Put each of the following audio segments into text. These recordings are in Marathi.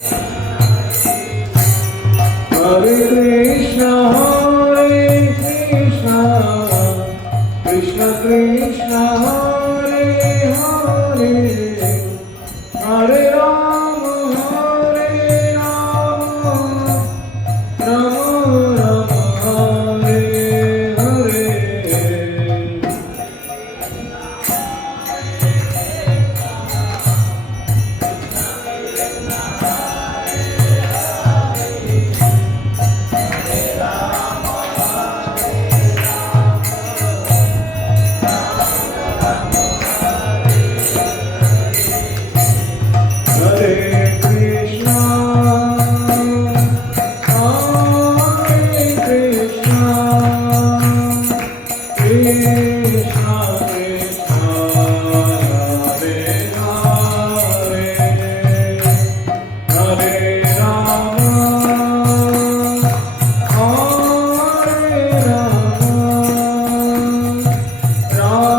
Hare Krishna, Krishna Krishna, Hare Hare, Hare Rama, Rama Rama, Hare Hare. Hare Krishna, Hare Krishna, Krishna Krishna, Hare Hare, Hare Rama, Hare Rama, Rama Rama,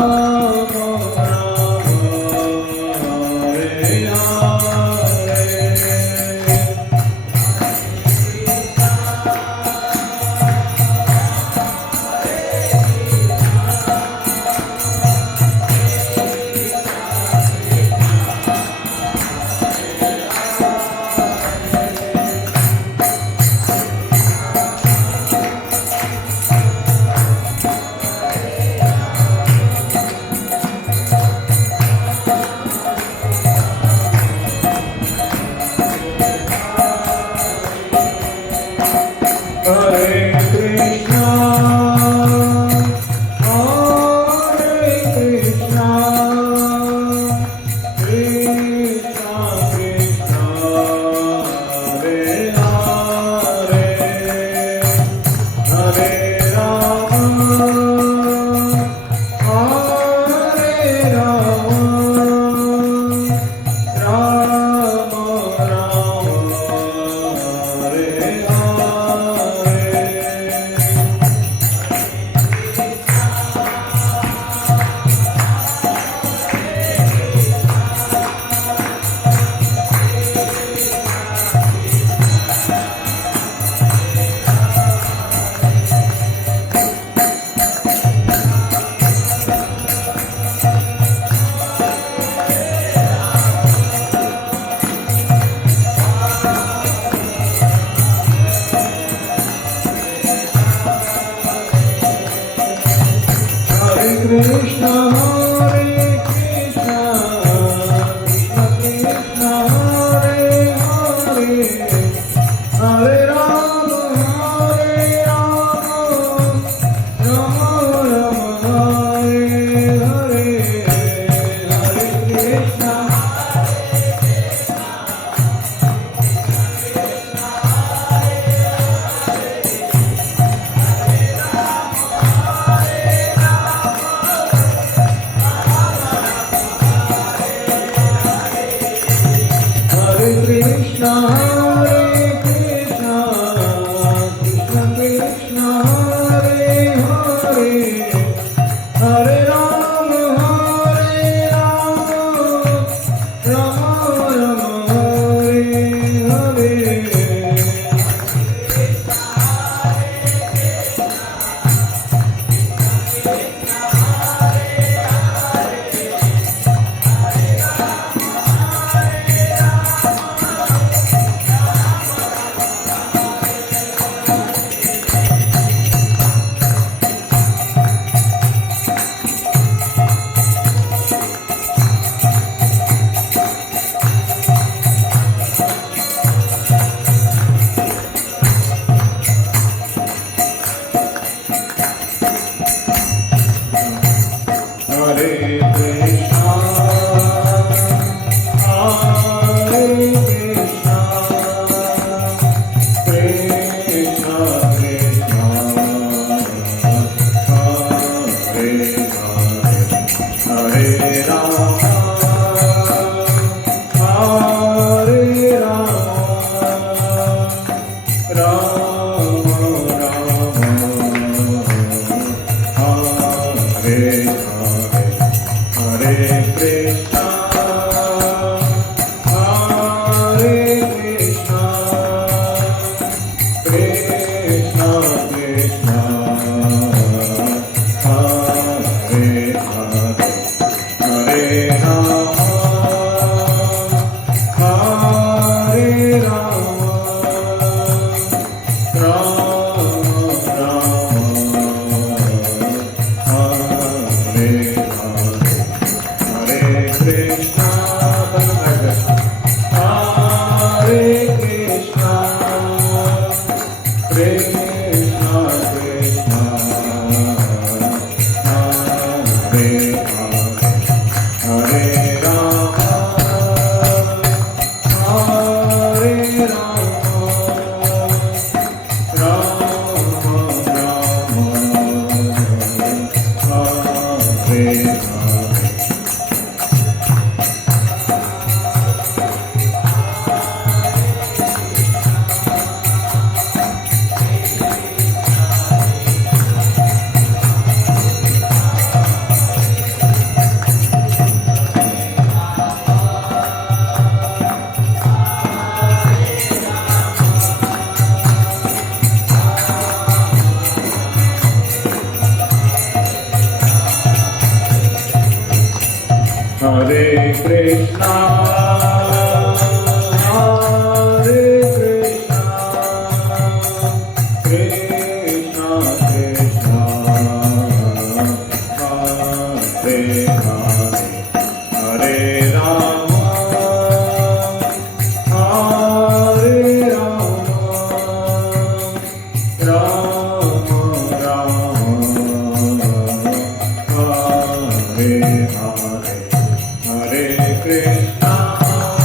Hare Hare. Hare Krishna, Hare Krishna, Krishna Krishna, Hare Hare, Hare Rama, Hare Rama, Rama Rama, Hare Hare. Hare Krishna, Hare Krishna, Krishna Krishna, Hare Hare, Hare Rama, Hare Rama, Rama Rama, Hare Hare, Hare Krishna. Hare Krishna, Hare Krishna, Krishna Krishna, Hare Hare, Hare Rama, Hare Rama, Rama Rama, Hare Hare. Hare Krishna, Hare Krishna, Krishna Krishna, Hare Hare, Hare Rama, Hare Rama, Rama Rama, Hare Hare. Hare Krishna.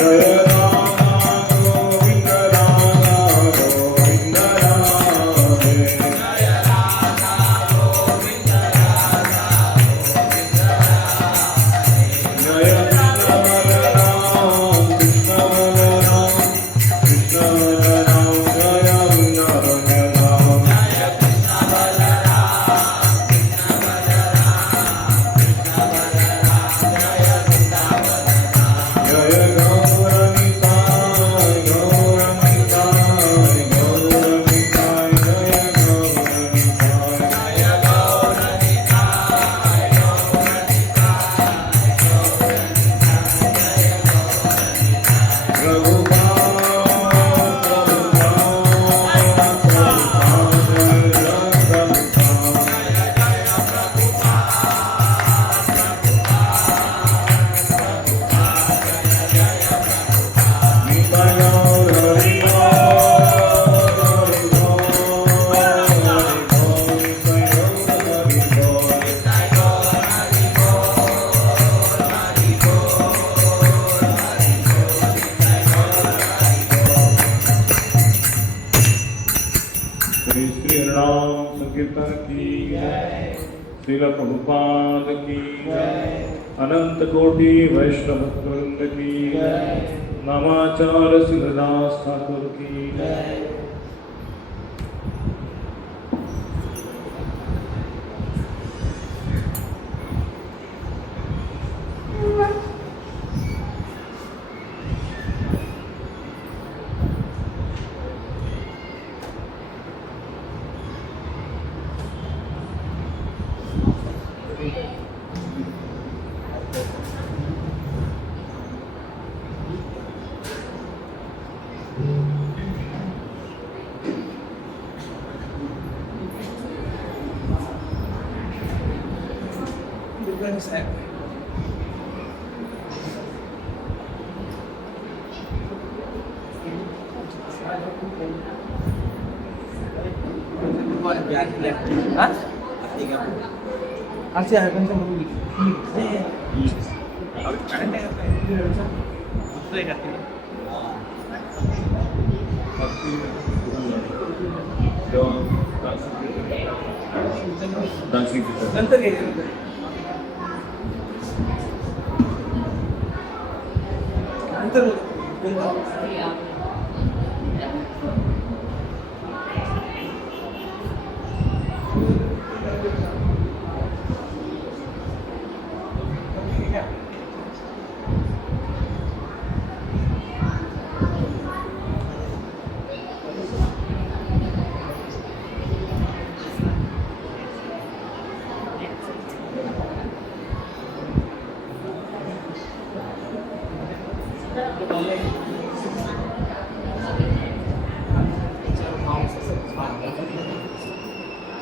जय राधा गोविंद राधा गोविंद राधे जय राधा गोविंद राधा गोविंद राधे जय कृष्ण बलराम कृष्ण बलराम कृष्ण बलराम जय वृंदावन राम जय कृष्ण बलराम कृष्ण बलराम कृष्ण बलराम जय वृंदावन जय गौरनिताय गौरनिताय गौरनिताय जय गौरनिताय जय गौरनिताय गौरनिताय श्री श्री राम संकीर्तन की जय श्रील प्रभुपाद की जय अनंत कोटि वैष्णव वृंद की जय नामाचार्य सिद्धदास ठाकुर की जय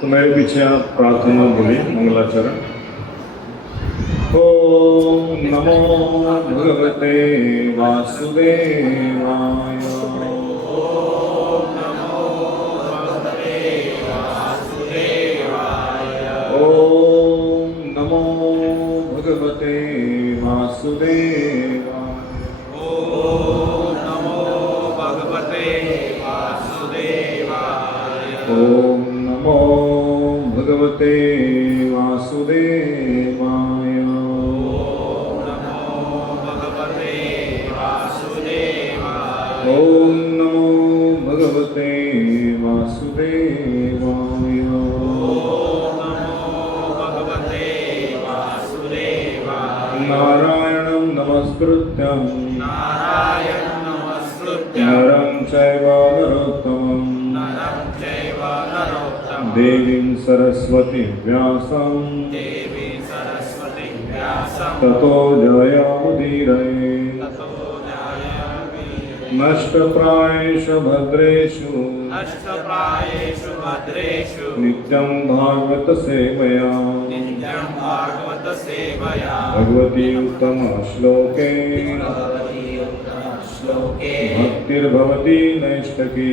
तो मेरे पीछे आप प्रार्थना बोलिए मंगलाचरण। ओम नमो भगवते वासुदेवाय। ओम नमो भगवते वासुदेवाय। ओम नमो भगवते वासुदेवाय। ओम नमो भगवते वासुदेवाय। ओम नमो भगवते वासुदेवाय। ओम नमो भगवते वासुदेवाय। ओम नमो भगवते वासुदेवाय। नारायणं नमस्कृत्यं नरं चैव नरोत्तमं देवीं सरस्वतीं व्यासं ततो जयमुदीरये। नष्टप्रायेषु भद्रेषु नित्यं भागवत सेवया भगवती उत्तम श्लोके भक्तिर्भवती नैष्ठकी।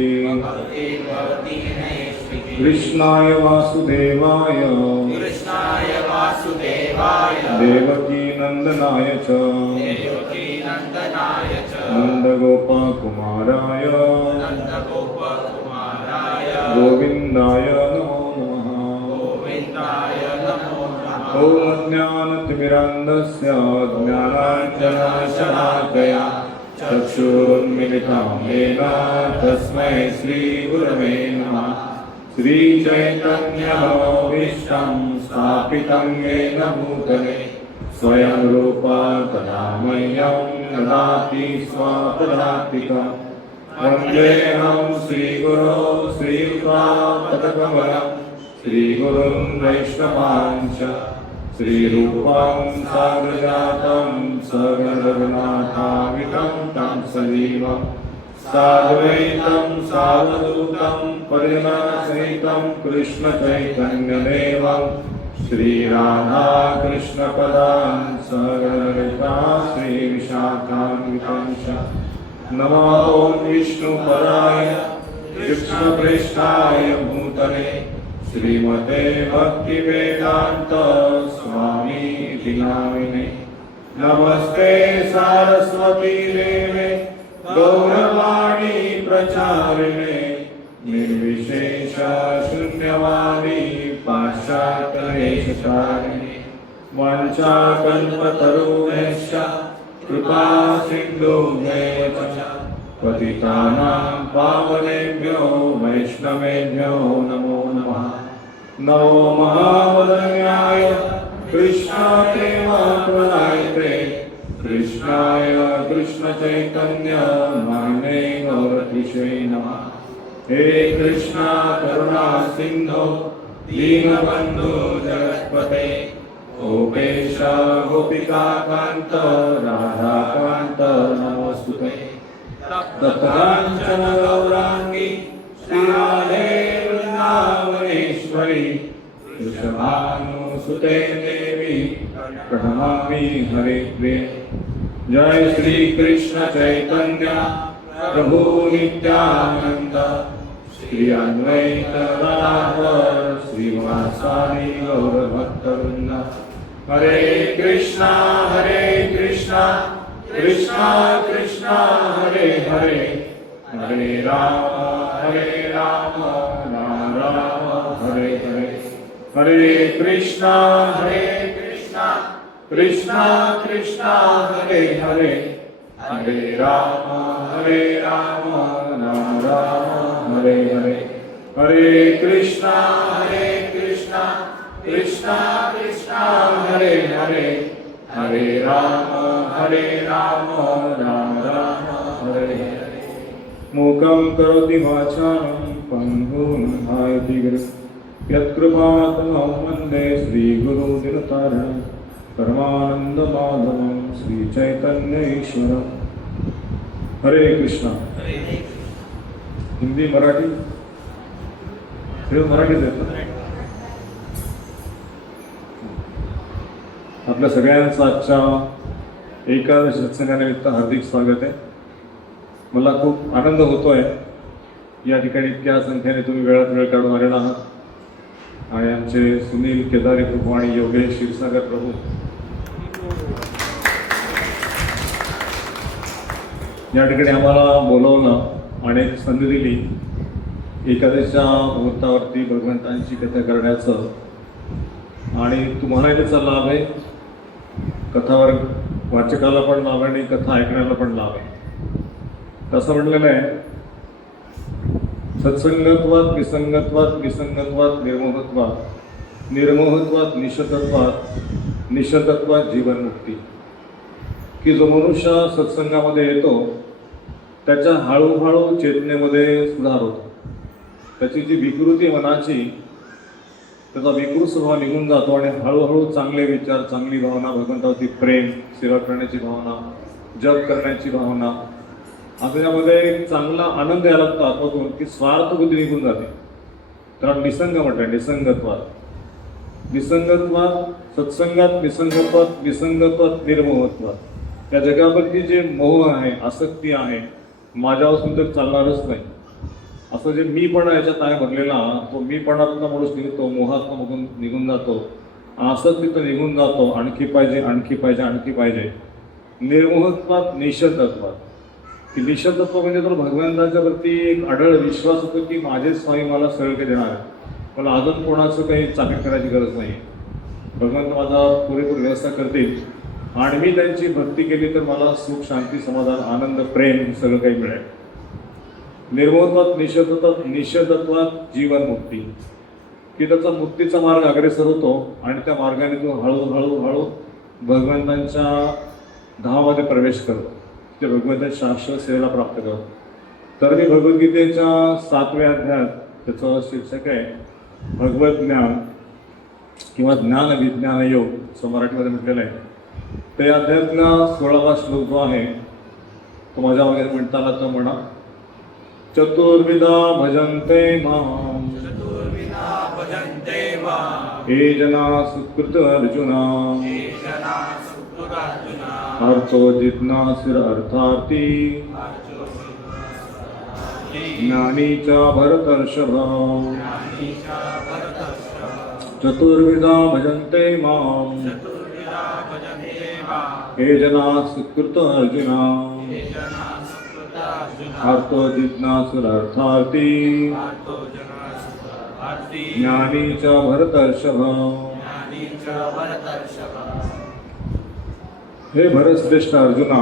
कृष्णाय वासुदेवाय देवकी नंदनाय च ज्ञानञ्जनशलाकया चक्षुरुन्मिलितं येन तस्मै श्रीगुरवे नमः। श्रीचैतन्यभीष्टं स्थापितं येन भूतले स्वयं रूपा तदा मह्यं ददाति स्वपदान्तिकम्। वन्देऽहं श्रीगुरो श्रीयुतापदकमलं श्रीगुरुं वैष्णवांश्च श्रीरूपं साग्रजातं सगणरघुनाथामितं तं सजीवं साद्वैतं सावधूतं परिजनसहितं कृष्णचैतन्यदेवं श्रीराधाकृष्णपदान् सगणललिता श्रीविशाखान्वितं च। नमो विष्णुपदाय कृष्णप्रेष्ठाय भूतले श्रीमते भक्तिवेदान्त स्वामीति नामिने। नमस्ते सारस्वती देवे गौरवाणी प्रचारिणे निर्विशेष शून्यवादी पाश्चात्यदेशकारिणे। वाञ्छाकल्पतरुभ्यश्च कृपा सिन्धुभ्यश्च पतितानां पावनेभ्यो वैष्णवेभ्यो नमो नमः। नमो महावदन्याय कृष्णदेवप्रदायते कृष्णाय कृष्णचैतन्य नाम्ने गौरतिशे नमः। हे कृष्णा करुणा सिन्धो दीनबन्धो जगत्पते गोपेश गोपिकान्त राधाकान्त नमोऽस्तुते। तप्तकाञ्चन गौराङ्गी श्रीराधे वृन्दावनेश्वरी वृषभानुसुते देवी प्रणमामि हरिप्रिये। जय श्री कृष्ण चैतन्य प्रभु नित्यानंद श्री अद्वैत गदाधर श्रीवासादि गौरभक्तवृन्द। हरे कृष्णा कृष्णा कृष्णा हरे हरे हरे राम राम राम हरे हरे। हरे कृष्णा कृष्णा कृष्णा हरे हरे हरे राम राम राम हरे हरे। हरे कृष्णा कृष्णा कृष्णा हरे हरे हरे राम राम राम हरे हरे। मूकं करोति वाचालं पङ्गुं लङ्घयति गिरिं यत्कृपातमहं वन्दे श्रीगुरुदिनतारिणं परमानन्दमाधवं श्रीचैतन्यईश्वरम्। हरे कृष्णा। हिंदी मराठी मराठीच आहेत ना? आपल्या सगळ्यांचं आजच्या एकादशी सत्संगानिमित्त हार्दिक स्वागत आहे। मला खूप आनंद होतोय या ठिकाणी इतक्या संख्येने तुम्ही वेळात वेळ काढून आलेला आहात आणि आमचे सुनील केदारी प्रभू आणि योगेश क्षीरसागर प्रभू या ठिकाणी आम्हाला बोलवलं आणि एक संधी दिली एकादशीच्या मुहूर्तावरती भगवंतांची कथा करण्याचं। आणि तुम्हाला त्याचा लाभ आहे, कथावर वाचकाला पण लाभ आहे आणि कथा ऐकण्याला पण लाभ आहे। तसं म्हटलेलं आहे, सत्संगत्वात विसंगत्वात विसंगत्वात निर्मोहत्वात निर्मोहत्वात निशतत्वात निशतत्वात जीवनमुक्ती। की जो मनुष्य सत्संगामध्ये येतो त्याच्या हळूहळू चेतनेमध्ये सुधार होतो। त्याची जी विकृती मनाची त्याचा विकृत स्वभाव निघून जातो आणि हळूहळू चांगले विचार चांगली भावना भगवंतावरती प्रेम सेवा करण्याची भावना जप करण्याची भावना असं यामध्ये एक चांगला आनंद यायला लागतो आत्मातून की स्वार्थ बुद्धी निघून जाते। तर निसंग म्हटलं निसंगत्वात विसंगत्वात सत्संगात विसंगत्वात विसंगत्वात निर्मोहत्वात। त्या जगावरती जे मोह आहे आसक्ती आहे माझ्यावर सुद्धा चालणारच नाही असं जे मीपणा याच्यात आहे भरलेला तो मीपणातून माणूस निघतो, मोहातून निघून जातो, आसक्तीतून निघून जातो, आणखी पाहिजे आणखी पाहिजे आणखी पाहिजे। निर्मोहत्वात निशब्दत्वात की निशब्दत्व म्हणजे तर भगवंताच्या वरती एक अढळ विश्वास होतो की माझेच स्वामी मला सगळं देणार आहे, मला अजून कोणाचं काही चाकरी करायची गरज नाही, भगवंत माझा पुरेपूर व्यवस्था करतील आणि मी त्यांची भक्ती केली तर मला सुख, शांती, समाधान, आनंद, प्रेम हे सगळं काही मिळेल. निर्मोहत्वात निषेधत्वात जीवन मुक्ती, की त्याचा मुक्तीचा मार्ग अग्रेसर होतो आणि त्या मार्गाने तो हळूहळू भगवंतांच्या धामामध्ये प्रवेश करतो, ते भगवंताच्या शाश्वत सेवेला प्राप्त करतो. तर मी भगवद्गीतेच्या 7व्या अध्यायात, त्याचं शीर्षक आहे भगवत ज्ञान किंवा ज्ञान विज्ञान योग, असं मराठीमध्ये म्हटलेलं आहे. ते अध्यायातला 16वा श्लोक जो आहे तो माझ्या वगैरे म्हणताना तो म्हणा, चतुर्विधा भजन्ते माम हे जना सुकृत अर्जुना अर्थो जिज्ञासुर अर्थार्थी ज्ञानीचा भरतर्षभ. चतुर्विधा भजन्ते माम हे जना सुकृत अर्जुना अर्थो जिज्ञासुर अर्थार्थी ज्ञानीचा भरतर्षभ. हे भरतश्रेष्ठ अर्जुना,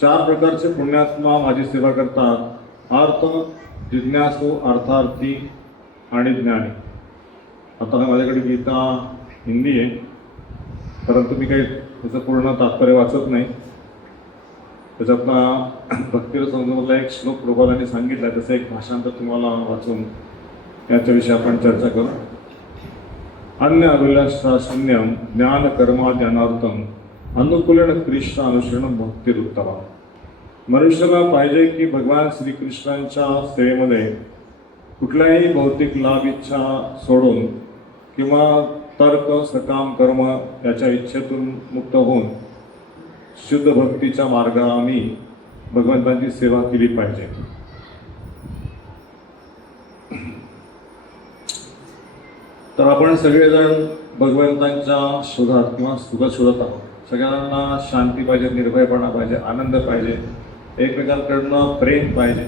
4 प्रकारचे पुण्यात्मा माझी सेवा करतात, अर्थ, जिज्ञासू, अर्थार्थी आणि ज्ञानी. आता माझ्याकडे गीता हिंदी आहे, परंतु मी काही त्याचं पूर्ण तात्पर्य वाचत नाही. त्याच्यातला भक्तीरस संगमला एक श्लोक प्रभुपादांनी सांगितला, त्याचं एक भाषांतर तुम्हाला वाचून याच्याविषयी आपण चर्चा करू. अन्य अभिलाषा शून्यम ज्ञान कर्मा ज्ञानार्थम अनुकूलन कृष्ण अनुसरण भक्तिरुत्तम. मनुष्याला पाहिजे की भगवान श्रीकृष्णांच्या सेवेमध्ये कुठल्याही भौतिक लाभ इच्छा सोडून किंवा तर्क सकाम कर्म याच्या इच्छेतून मुक्त होऊन शुद्ध भक्तीच्या मार्गाने भगवंतांची सेवा केली पाहिजे. तर आपण सगळेजण भगवंतांच्या शोधात किंवा सुखात शोधत आहोत. सगळ्यांना शांती पाहिजे, निर्भयपणा पाहिजे, आनंद पाहिजे, एकमेकांकडनं प्रेम पाहिजे.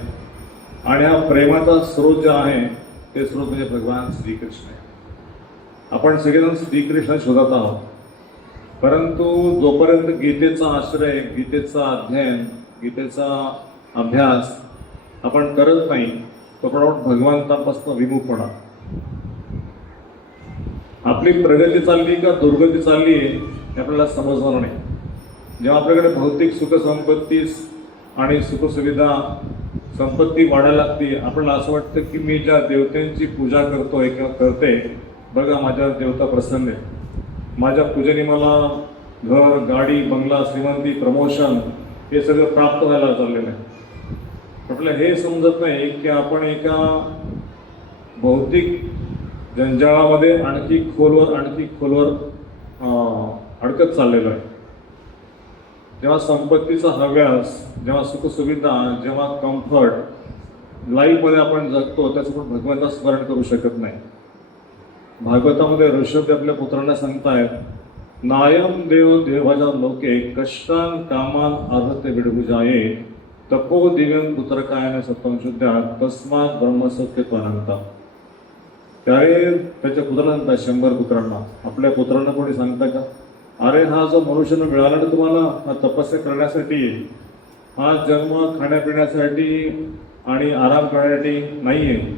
आणि हा प्रेमाचा स्रोत जे आहे ते स्रोत म्हणजे भगवान श्रीकृष्ण आहे. आपण सगळेजण श्रीकृष्ण शोधत आहोत, परंतु जोपर्यंत गीतेचा आश्रय, गीतेचा अध्ययन, गीतेचा अभ्यास आपण करत नाही तोपर्यंत भगवंतापासून विमुख होणार. आपली प्रगती चालली का दुर्गती चालली हे आपल्याला समजणार नाही. जेव्हा आपल्याकडे भौतिक सुखसंपत्ती आणि सुखसुविधा संपत्ती वाढायला लागते, आपल्याला असं वाटतं की मी ज्या देवतांची पूजा करतोय किंवा करते, बघा माझ्या देवता प्रसन्न आहे, माझ्या पूजेने मला घर, गाडी, बंगला, श्रीमंती, प्रमोशन हे सगळं प्राप्त व्हायला चाललेलं आहे. आपल्याला हे समजत नाही की आपण एका भौतिक जंजाळामध्ये आणखी खोलवर अडकत चाललेलो आहे. जेव्हा संपत्तीचा हव्यास, जेव्हा सुखसुविधा, जेव्हा कम्फर्ट लाईफमध्ये आपण जगतो, त्याचं पण भगवंता स्मरण करू शकत नाही. भागवतामध्ये ऋषभ आपल्या पुत्रांना सांगतायत, नायम देव देवाच्या लोके कष्टान कामान अर्हते विडभुजाये तपो दिव्यं पुत्रकायने सत्वं शुद्ध्या तस्मात ब्रह्मसत्य त्वनंता. त्यावेळी त्याच्या पुत्रांना म्हणतात, 100 पुत्रांना, आपल्या पुत्रांना कोणी सांगता का, अरे हा जो मनुष्यानं मिळाला ना तुम्हाला, हा तपस्या करण्यासाठी, हा जन्म खाण्यापिण्यासाठी आणि आराम करण्यासाठी नाही आहे.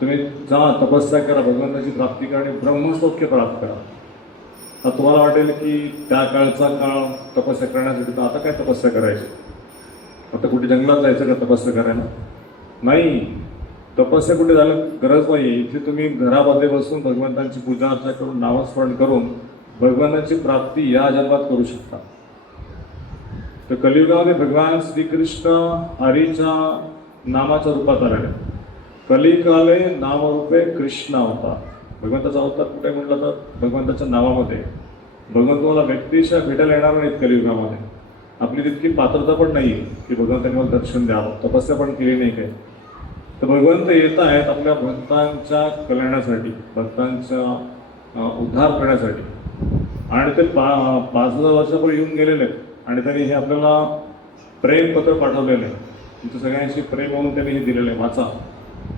तुम्ही जा तपस्या करा, भगवंताची प्राप्ती करा आणि ब्रह्मसौख्य प्राप्त करा. आता तुम्हाला वाटेल की त्या काळचा काळ तपस्या करण्यासाठी, तर आता काय तपस्या करायची, आता कुठे जंगलात जायचं का तपस्या करायला? नाही, तपस्या कुठे झालं गरज नाही. इथे तुम्ही घरामध्ये बसून भगवंतांची पूजा अर्चा करून, नामस्मरण करून भगवंताची प्राप्ती या जन्मात करू शकता. तर कलियुगामध्ये भगवान श्रीकृष्ण हरीच्या नामाच्या रूपात आलेले. कलिकाले नामरूपे कृष्ण होता. भगवंताचा अवतार कुठे म्हटलं तर भगवंताच्या नावामध्ये. भगवंत तुम्हाला व्यक्तिशः भेटायला येणार नाहीत कलियुगामध्ये. आपली तितकी पात्रता पण नाही की भगवंतांनी मला दर्शन द्यावं, तपस्या पण केली नाही काही. तर भगवंत येत आहेत आपल्या भक्तांच्या कल्याणासाठी, भक्तांचा उद्धार करण्यासाठी. आणि ते 5,000 वर्षापूर्वी येऊन गेलेले आहेत आणि त्यांनी हे आपल्याला प्रेमपत्र पाठवलेलं आहे. तुमचं सगळ्यांशी प्रेम म्हणून त्यांनी हे दिलेलं आहे, वाचा,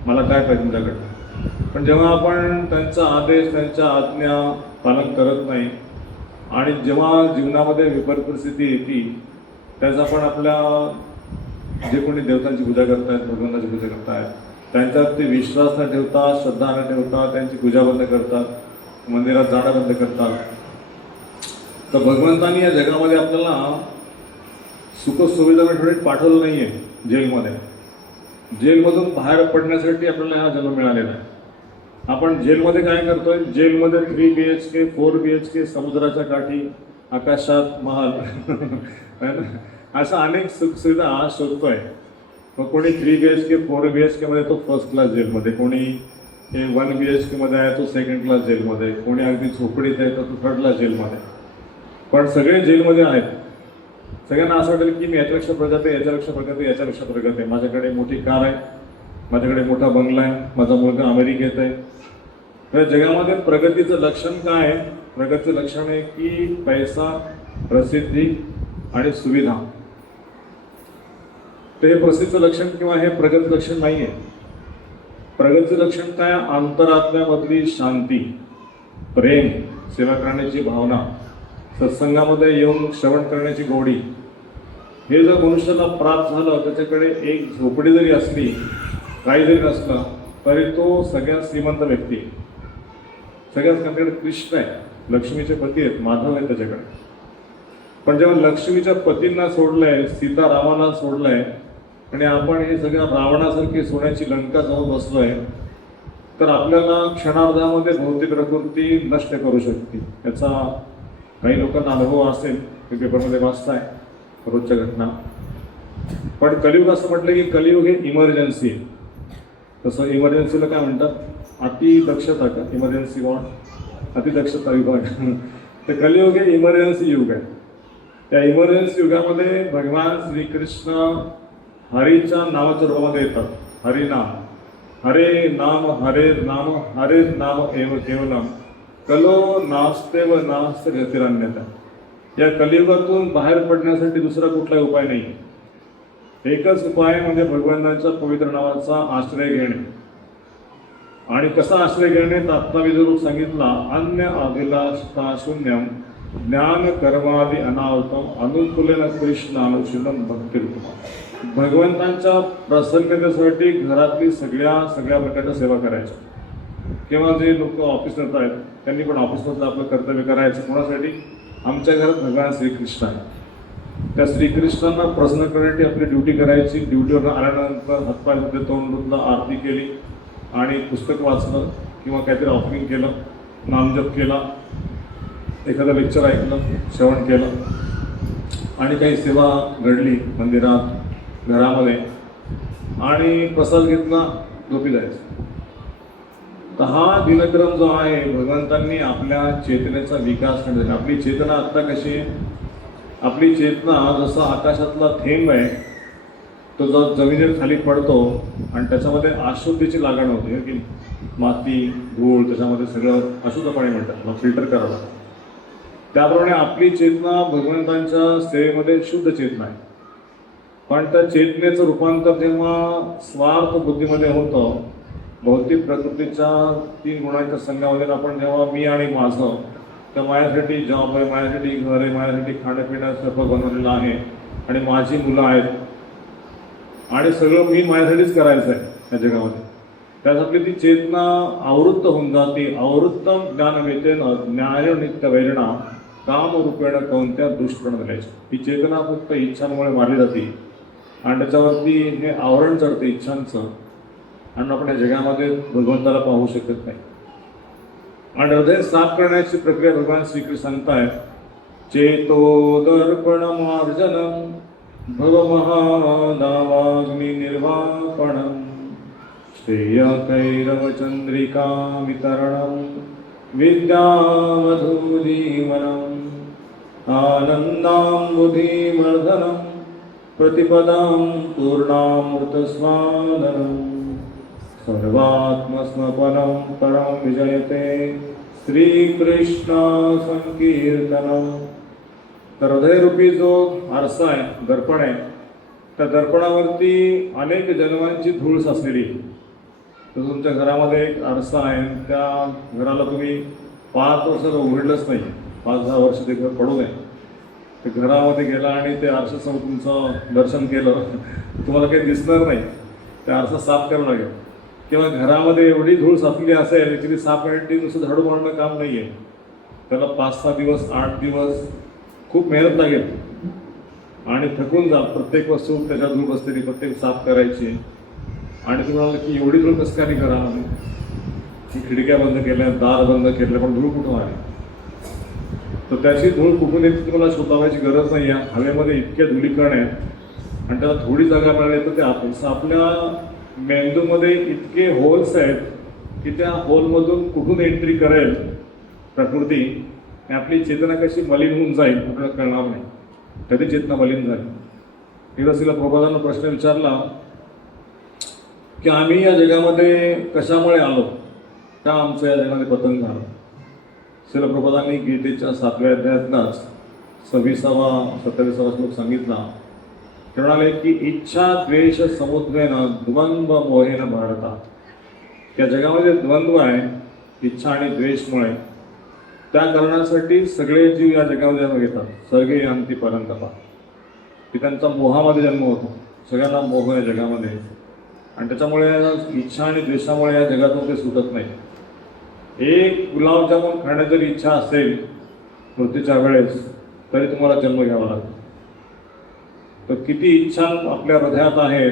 मला काय पाहिजे तुमच्याकडनं. पण जेव्हा आपण त्यांचा आदेश, त्यांच्या आज्ञा पालन करत नाही, आणि जेव्हा जीवनामध्ये विपरीत परिस्थिती येते त्याच आपण आपल्या जे कोणी देवतांची पूजा करतायत, भगवंताची पूजा करतायत, त्यांच्यावर ते विश्वास न ठेवता, श्रद्धा न ठेवता त्यांची पूजा बंद करतात, मंदिरात जाणं बंद करतात. तर भगवंतांनी या जगामध्ये आपल्याला सुखसुविधा ठेवण्यात पाठवलं नाही आहे. जेलमध्ये, जेलमधून बाहेर पडण्यासाठी आपल्याला हा जन्म मिळालेला आहे. आपण जेलमध्ये काय करतोय? जेलमध्ये 3 BHK 4 BHK, समुद्राच्या काठी, आकाशात महल अशा अनेक सुखसुविधा शोधतोय. मग कोणी 3 BHK 4 BHK मध्ये तो फर्स्ट क्लास जेलमध्ये, कोणी 1 BHK मध्ये आहे तो सेकंड क्लास जेलमध्ये, कोणी अगदी झोपडीत आहे तर तो थर्ड क्लास जेलमध्ये. पण सगळे जेलमध्ये आहेत. सगळ्यांना असं वाटेल की मी याच्यापेक्षा प्रगत आहे, याच्यापेक्षा प्रगत आहे, याच्यापेक्षा प्रगत आहे. माझ्याकडे मोठी कार आहे, माझ्याकडे मोठा बंगला आहे, माझा मुलगा अमेरिकेत आहे. तर जगामध्ये प्रगतीचं लक्षण काय आहे? प्रगतीचं लक्षण आहे की पैसा, प्रसिद्धी आणि सुविधा. तर हे प्रसिद्धीचं लक्षण किंवा हे प्रगतीचं लक्षण नाही आहे. प्रगतीचं लक्षण काय? अंतरात्म्यामधली शांती, प्रेम, सेवा करण्याची भावना, सत्संगामध्ये येऊन श्रवण करण्याची गोडी. हे जर मनुष्याला प्राप्त झालं, त्याच्याकडे एक झोपडी जरी असली, काही जरी नसलं, तरी तो सगळ्यात श्रीमंत व्यक्ती. सगळ्यात त्यांच्याकडे कृष्ण आहे, लक्ष्मीचे पती आहेत, माधव आहेत त्याच्याकडे. पण जेव्हा लक्ष्मीच्या पतींना सोडलंय, सीता रामाला सोडलंय आणि आपण हे सगळ्या रावणासारखी सोन्याची लंका जाऊन बसलोय, तर आपल्याला क्षणार्धामध्ये भौतिक प्रकृती नष्ट करू शकते. याचा काही लोकांना अनुभव असेल, ते पेपरमध्ये वाचताय रोजच्या घटना. पण कलियुग असं म्हटलं की कलियुग हे इमर्जन्सी आहे. तसं इमर्जन्सीला काय म्हणतात? अतिदक्षता का? इमर्जन्सी वॉर्ड, अतिदक्षता विभाग. तर कलियुग हे इमर्जन्सी युग आहे. त्या इमर्जन्सी युगामध्ये भगवान श्रीकृष्ण हरीच्या नावाच्या रूपामध्ये येतात. हरिनाम, हरे नाम हरे नाम हरे नाम एव केवलम कलो नास्तेव नास्त गतिरन्यता. या कलियुगातून बाहेर पडण्यासाठी दुसरा कुठलाही उपाय नाही. एकच उपाय म्हणजे भगवंतांच्या पवित्र नावाचा आश्रय घेणे. आणि कसा आश्रय घेणे? तात्काविजरूप सांगितला, अन्य अभिलाषता शून्यम ज्ञान कर्मादि अनावतम अनुकूलन कृष्ण अनुशीलन भक्तिरूप. भगवंतांच्या प्रसन्नतेसाठी घरातली सगळ्या प्रकारच्या सेवा करायच्या. किंवा जे लोक ऑफिस करत आहेत त्यांनी पण ऑफिसमधलं आपलं कर्तव्य करायचं. कोणासाठी? आमच्या घरात भगवान श्रीकृष्ण आहे, त्या श्रीकृष्णांना प्रसन्न करण्यासाठी आपली ड्युटी करायची. ड्युटीवर आल्यानंतर हातपाय धुतले, तोंड धुतलं, आरती केली आणि पुस्तक वाचलं किंवा काहीतरी ऑफरिंग केलं, नामजप केला, एखादं लेक्चर ऐकलं, श्रवण केलं आणि काही सेवा घडली मंदिरात, घरामध्ये, आणि प्रसाद घेतला, झोपी जायचं. तर हा दिनक्रम जो आहे, भगवंतांनी आपल्या चेतनेचा विकास करण्यासाठी. आपली चेतना आत्ता कशी आहे? आपली चेतना जसा आकाशातला थेंब आहे, तो जो जमिनीवर खाली पडतो आणि त्याच्यामध्ये अशुद्धीची लागण होते की माती, धूळ, त्याच्यामध्ये सगळं अशुद्ध पाणी म्हणतात, मग फिल्टर करावं लागतं. त्याप्रमाणे आपली चेतना भगवंतांच्या सेवेमध्ये शुद्ध चेतना आहे. पण त्या चेतनेचं रूपांतर जेव्हा स्वार्थ बुद्धीमध्ये होतं, भौतिक प्रकृतीच्या 3 गुणांच्या संघामध्ये आपण जेव्हा मी आणि माझं, तर माझ्यासाठी जॉब आहे, माझ्यासाठी घर आहे, माझ्यासाठी खाणंपिणं सर्व बनवलेलं आहे आणि माझी मुलं आहेत आणि सगळं मी माझ्यासाठीच करायचं आहे या जगामध्ये. त्यासाठी ती चेतना आवृत्त होऊन जाते. आवृत्तम ज्ञान मिळतेन ज्ञान नित्य वैरणा कामरूपेण कोणत्या दुष्प्रण द्यायची. ही चेतना फक्त इच्छांमुळे मारली जाते आणि त्याच्यावरती हे आवरण चढते इच्छांचं आणि आपण या जगामध्ये भगवंताला पाहू शकत नाही. आणि हृदय साफ करण्याची प्रक्रिया भगवान श्रीकृष्ण सांगतायत. चेतो दर्पण मार्जनम भव महादावाग्नि निर्वापणम श्रेय कैरव चंद्रिका वितरणम विद्यामधुजीवनम आनंदांबुधिमर्दनम प्रतिपदां पूर्णामृतस्वादनम सर्वात्मस्मपनं परं विजयते श्रीकृष्ण संकीर्तनम. तर हृदयरूपी जो आरसा आहे, दर्पण आहे, त्या दर्पणावरती अनेक जन्मांची धूळ साचलेली. तर तुमच्या घरामध्ये एक आरसा आहे, त्या घराला तुम्ही 5 वर्ष उघडलंच नाही, 5-10 वर्ष ते घर पडू नये. ते घरामध्ये गेला आणि ते आरशासमोर तुमचं दर्शन केलं तुम्हाला काही दिसणार नाही. ते आरसा साफ करावं लागेल. किंवा घरामध्ये एवढी धूळ साचली असेल की ती साफ करण्यासाठी नुसतं झाडू मारणं काम नाही आहे. त्याला 5-6 दिवस 8 दिवस खूप मेहनत लागेल आणि थकून जा. प्रत्येक वस्तू त्याच्या धूळ बसलेली प्रत्येक साफ करायची. आणि तुम्ही म्हणाल की एवढी धूळ कसं काय घरामध्ये, की खिडक्या बंद केल्या, दार बंद केलं, पण धूळ कुठून आली? तर त्याची धूळ कुठून येते तुम्हाला शोधावायची गरज नाही आहे. हवेमध्ये इतक्या धुळीकण आहेत आणि त्याला थोडी जागा मिळाली तर ते आपल्या मेंदूमध्ये इतके होल्स आहेत की त्या होलमधून कुठून एंट्री करेल प्रकृती आणि आपली चेतना कशी मलिन होऊन जाईल आपल्याला कळणार नाही. कधी चेतना मलिन झाली. एकदा श्रील प्रभुपादांना प्रश्न विचारला की आम्ही या जगामध्ये कशामुळे आलो, का आमचं या जगामध्ये पतन झालं. श्रील प्रभुपादांनी गीतेच्या 7व्या अध्यायातलाच 26-27 श्लोक सांगितला. ते म्हणाले की इच्छा द्वेष समुद्रेन द्वंद्व मोहेन भारता. या जगामध्ये द्वंद्व आहे इच्छा आणि द्वेषमुळे. त्या कारणासाठी सगळे जीव या जगामध्ये जन्म घेतात. सर्गे यांती परंतपा, की त्यांचा मोहामध्ये जन्म होतो. सगळ्यांना मोह आहे जगामध्ये आणि त्याच्यामुळे इच्छा आणि द्वेषामुळे या जगातून ते सुटत नाही. एक गुलाबजामुन खाण्याची जरी इच्छा असेल मृत्यूच्या वेळेस तरी तुम्हाला जन्म घ्यावा लागतो. तर किती इच्छा आपल्या हृदयात आहे,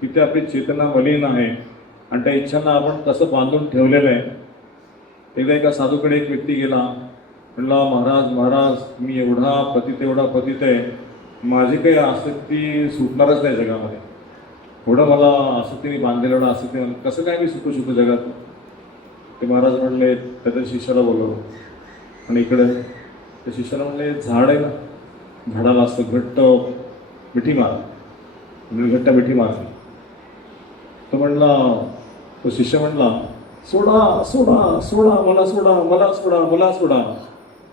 किती आपली चेतना मलिन आहे आणि त्या इच्छांना आपण कसं बांधून ठेवलेलं आहे. एकदा एका साधूकडे एक व्यक्ती गेला. म्हणला, महाराज मी एवढा पतित आहे, माझी काही आसक्ती सुटणारच नाही जगामध्ये. एवढं मला आसक्तीने बांधलेलं, एवढं आसक्ती कसं काय मी सुटू शकतो जगात. ते महाराज म्हणले, त्याच्या शिष्याला बोलवलं आणि इकडे त्या शिष्याला म्हणले, झाड आहे ना, झाडाला असं घट्ट मिठी मार, घट्ट मिठी मारली. तो म्हणला, तो शिष्य म्हणला, सोडा सोडा सोडा, मला सोडा, मला सोडा, मला सोडा.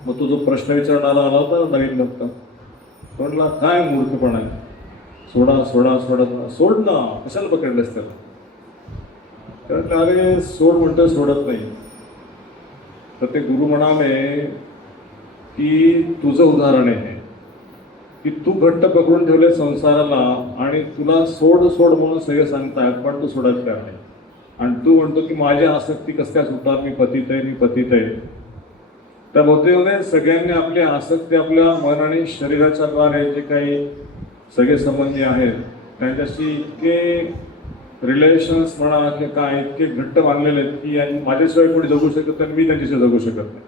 मग तो जो प्रश्न विचारणारा आला होता नवीन भक्त, म्हणला, काय मूर्खपणा आहे, सोडा सोडा सोडा, सोड ना, कशाला पकडलंस त्याला. तर अरे सोड म्हणतो, सोडत नाही. तर ते गुरु म्हणाले की तुझं उदाहरण आहे की तू घट्ट पकडून ठेवले संसाराला आणि तुला सोड सोड म्हणून सगळे सांगतायत, पण तू सोडत काय नाही. आणि तू म्हणतो की माझी आसक्ती कसं काय सुटणार, मी पतित आहे. त्या बहुतेक सगळ्यांनी आपली आसक्ती आपल्या मन आणि शरीराच्या द्वारे जे काही सगळे संबंधी आहेत त्यांच्याशी इतके रिलेशन्स म्हणा की काय इतके घट्ट बांधलेले आहेत की माझ्याशिवाय कोणी जगू शकत नाही, मी त्यांच्याशिवाय जगू शकत नाही.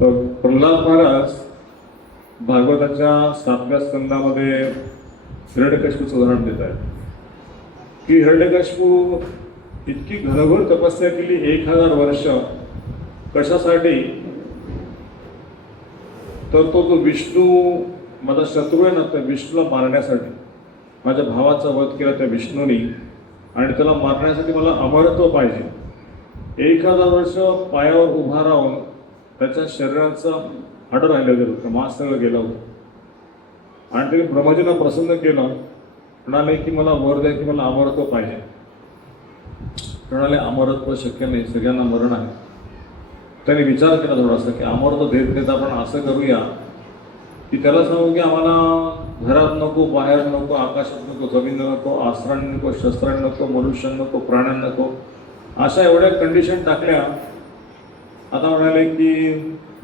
तर प्रल्हाद महाराज भागवताच्या 7व्या स्कंदामध्ये हिरण्यकश्यपूचं उदाहरण देत आहेत की हिरण्यकश्यपू इतकी घनघोर तपस्या केली 1000 वर्ष. कशासाठी? तर तो जो विष्णू माझा शत्रू आहे ना, त्या विष्णूला मारण्यासाठी. माझ्या भावाचा वध केला त्या विष्णूनी आणि त्याला मारण्यासाठी मला अमरत्व पाहिजे. 1000 वर्ष पायावर उभा राहून त्याच्या शरीराचं हाडं राहिलं होतं, मांस सगळं गेलं होतं आणि त्याने ब्रह्माजींना प्रसन्न केलं. म्हणाले की मला वर द्या की मला अमरत्व पाहिजे. म्हणाले अमरत्व शक्य नाही, सगळ्यांना मरण आहे. त्याने विचार केला थोडासा की अमरत्व देत आपण असं करूया की त्याला सांगू की आम्हाला घरात नको, बाहेर नको, आकाशात नको, जमीन नको, आसरण नको, शस्त्रां नको, मनुष्य नको, प्राण्यांना नको, अशा एवढ्या कंडिशन टाकल्या. आता म्हणाले की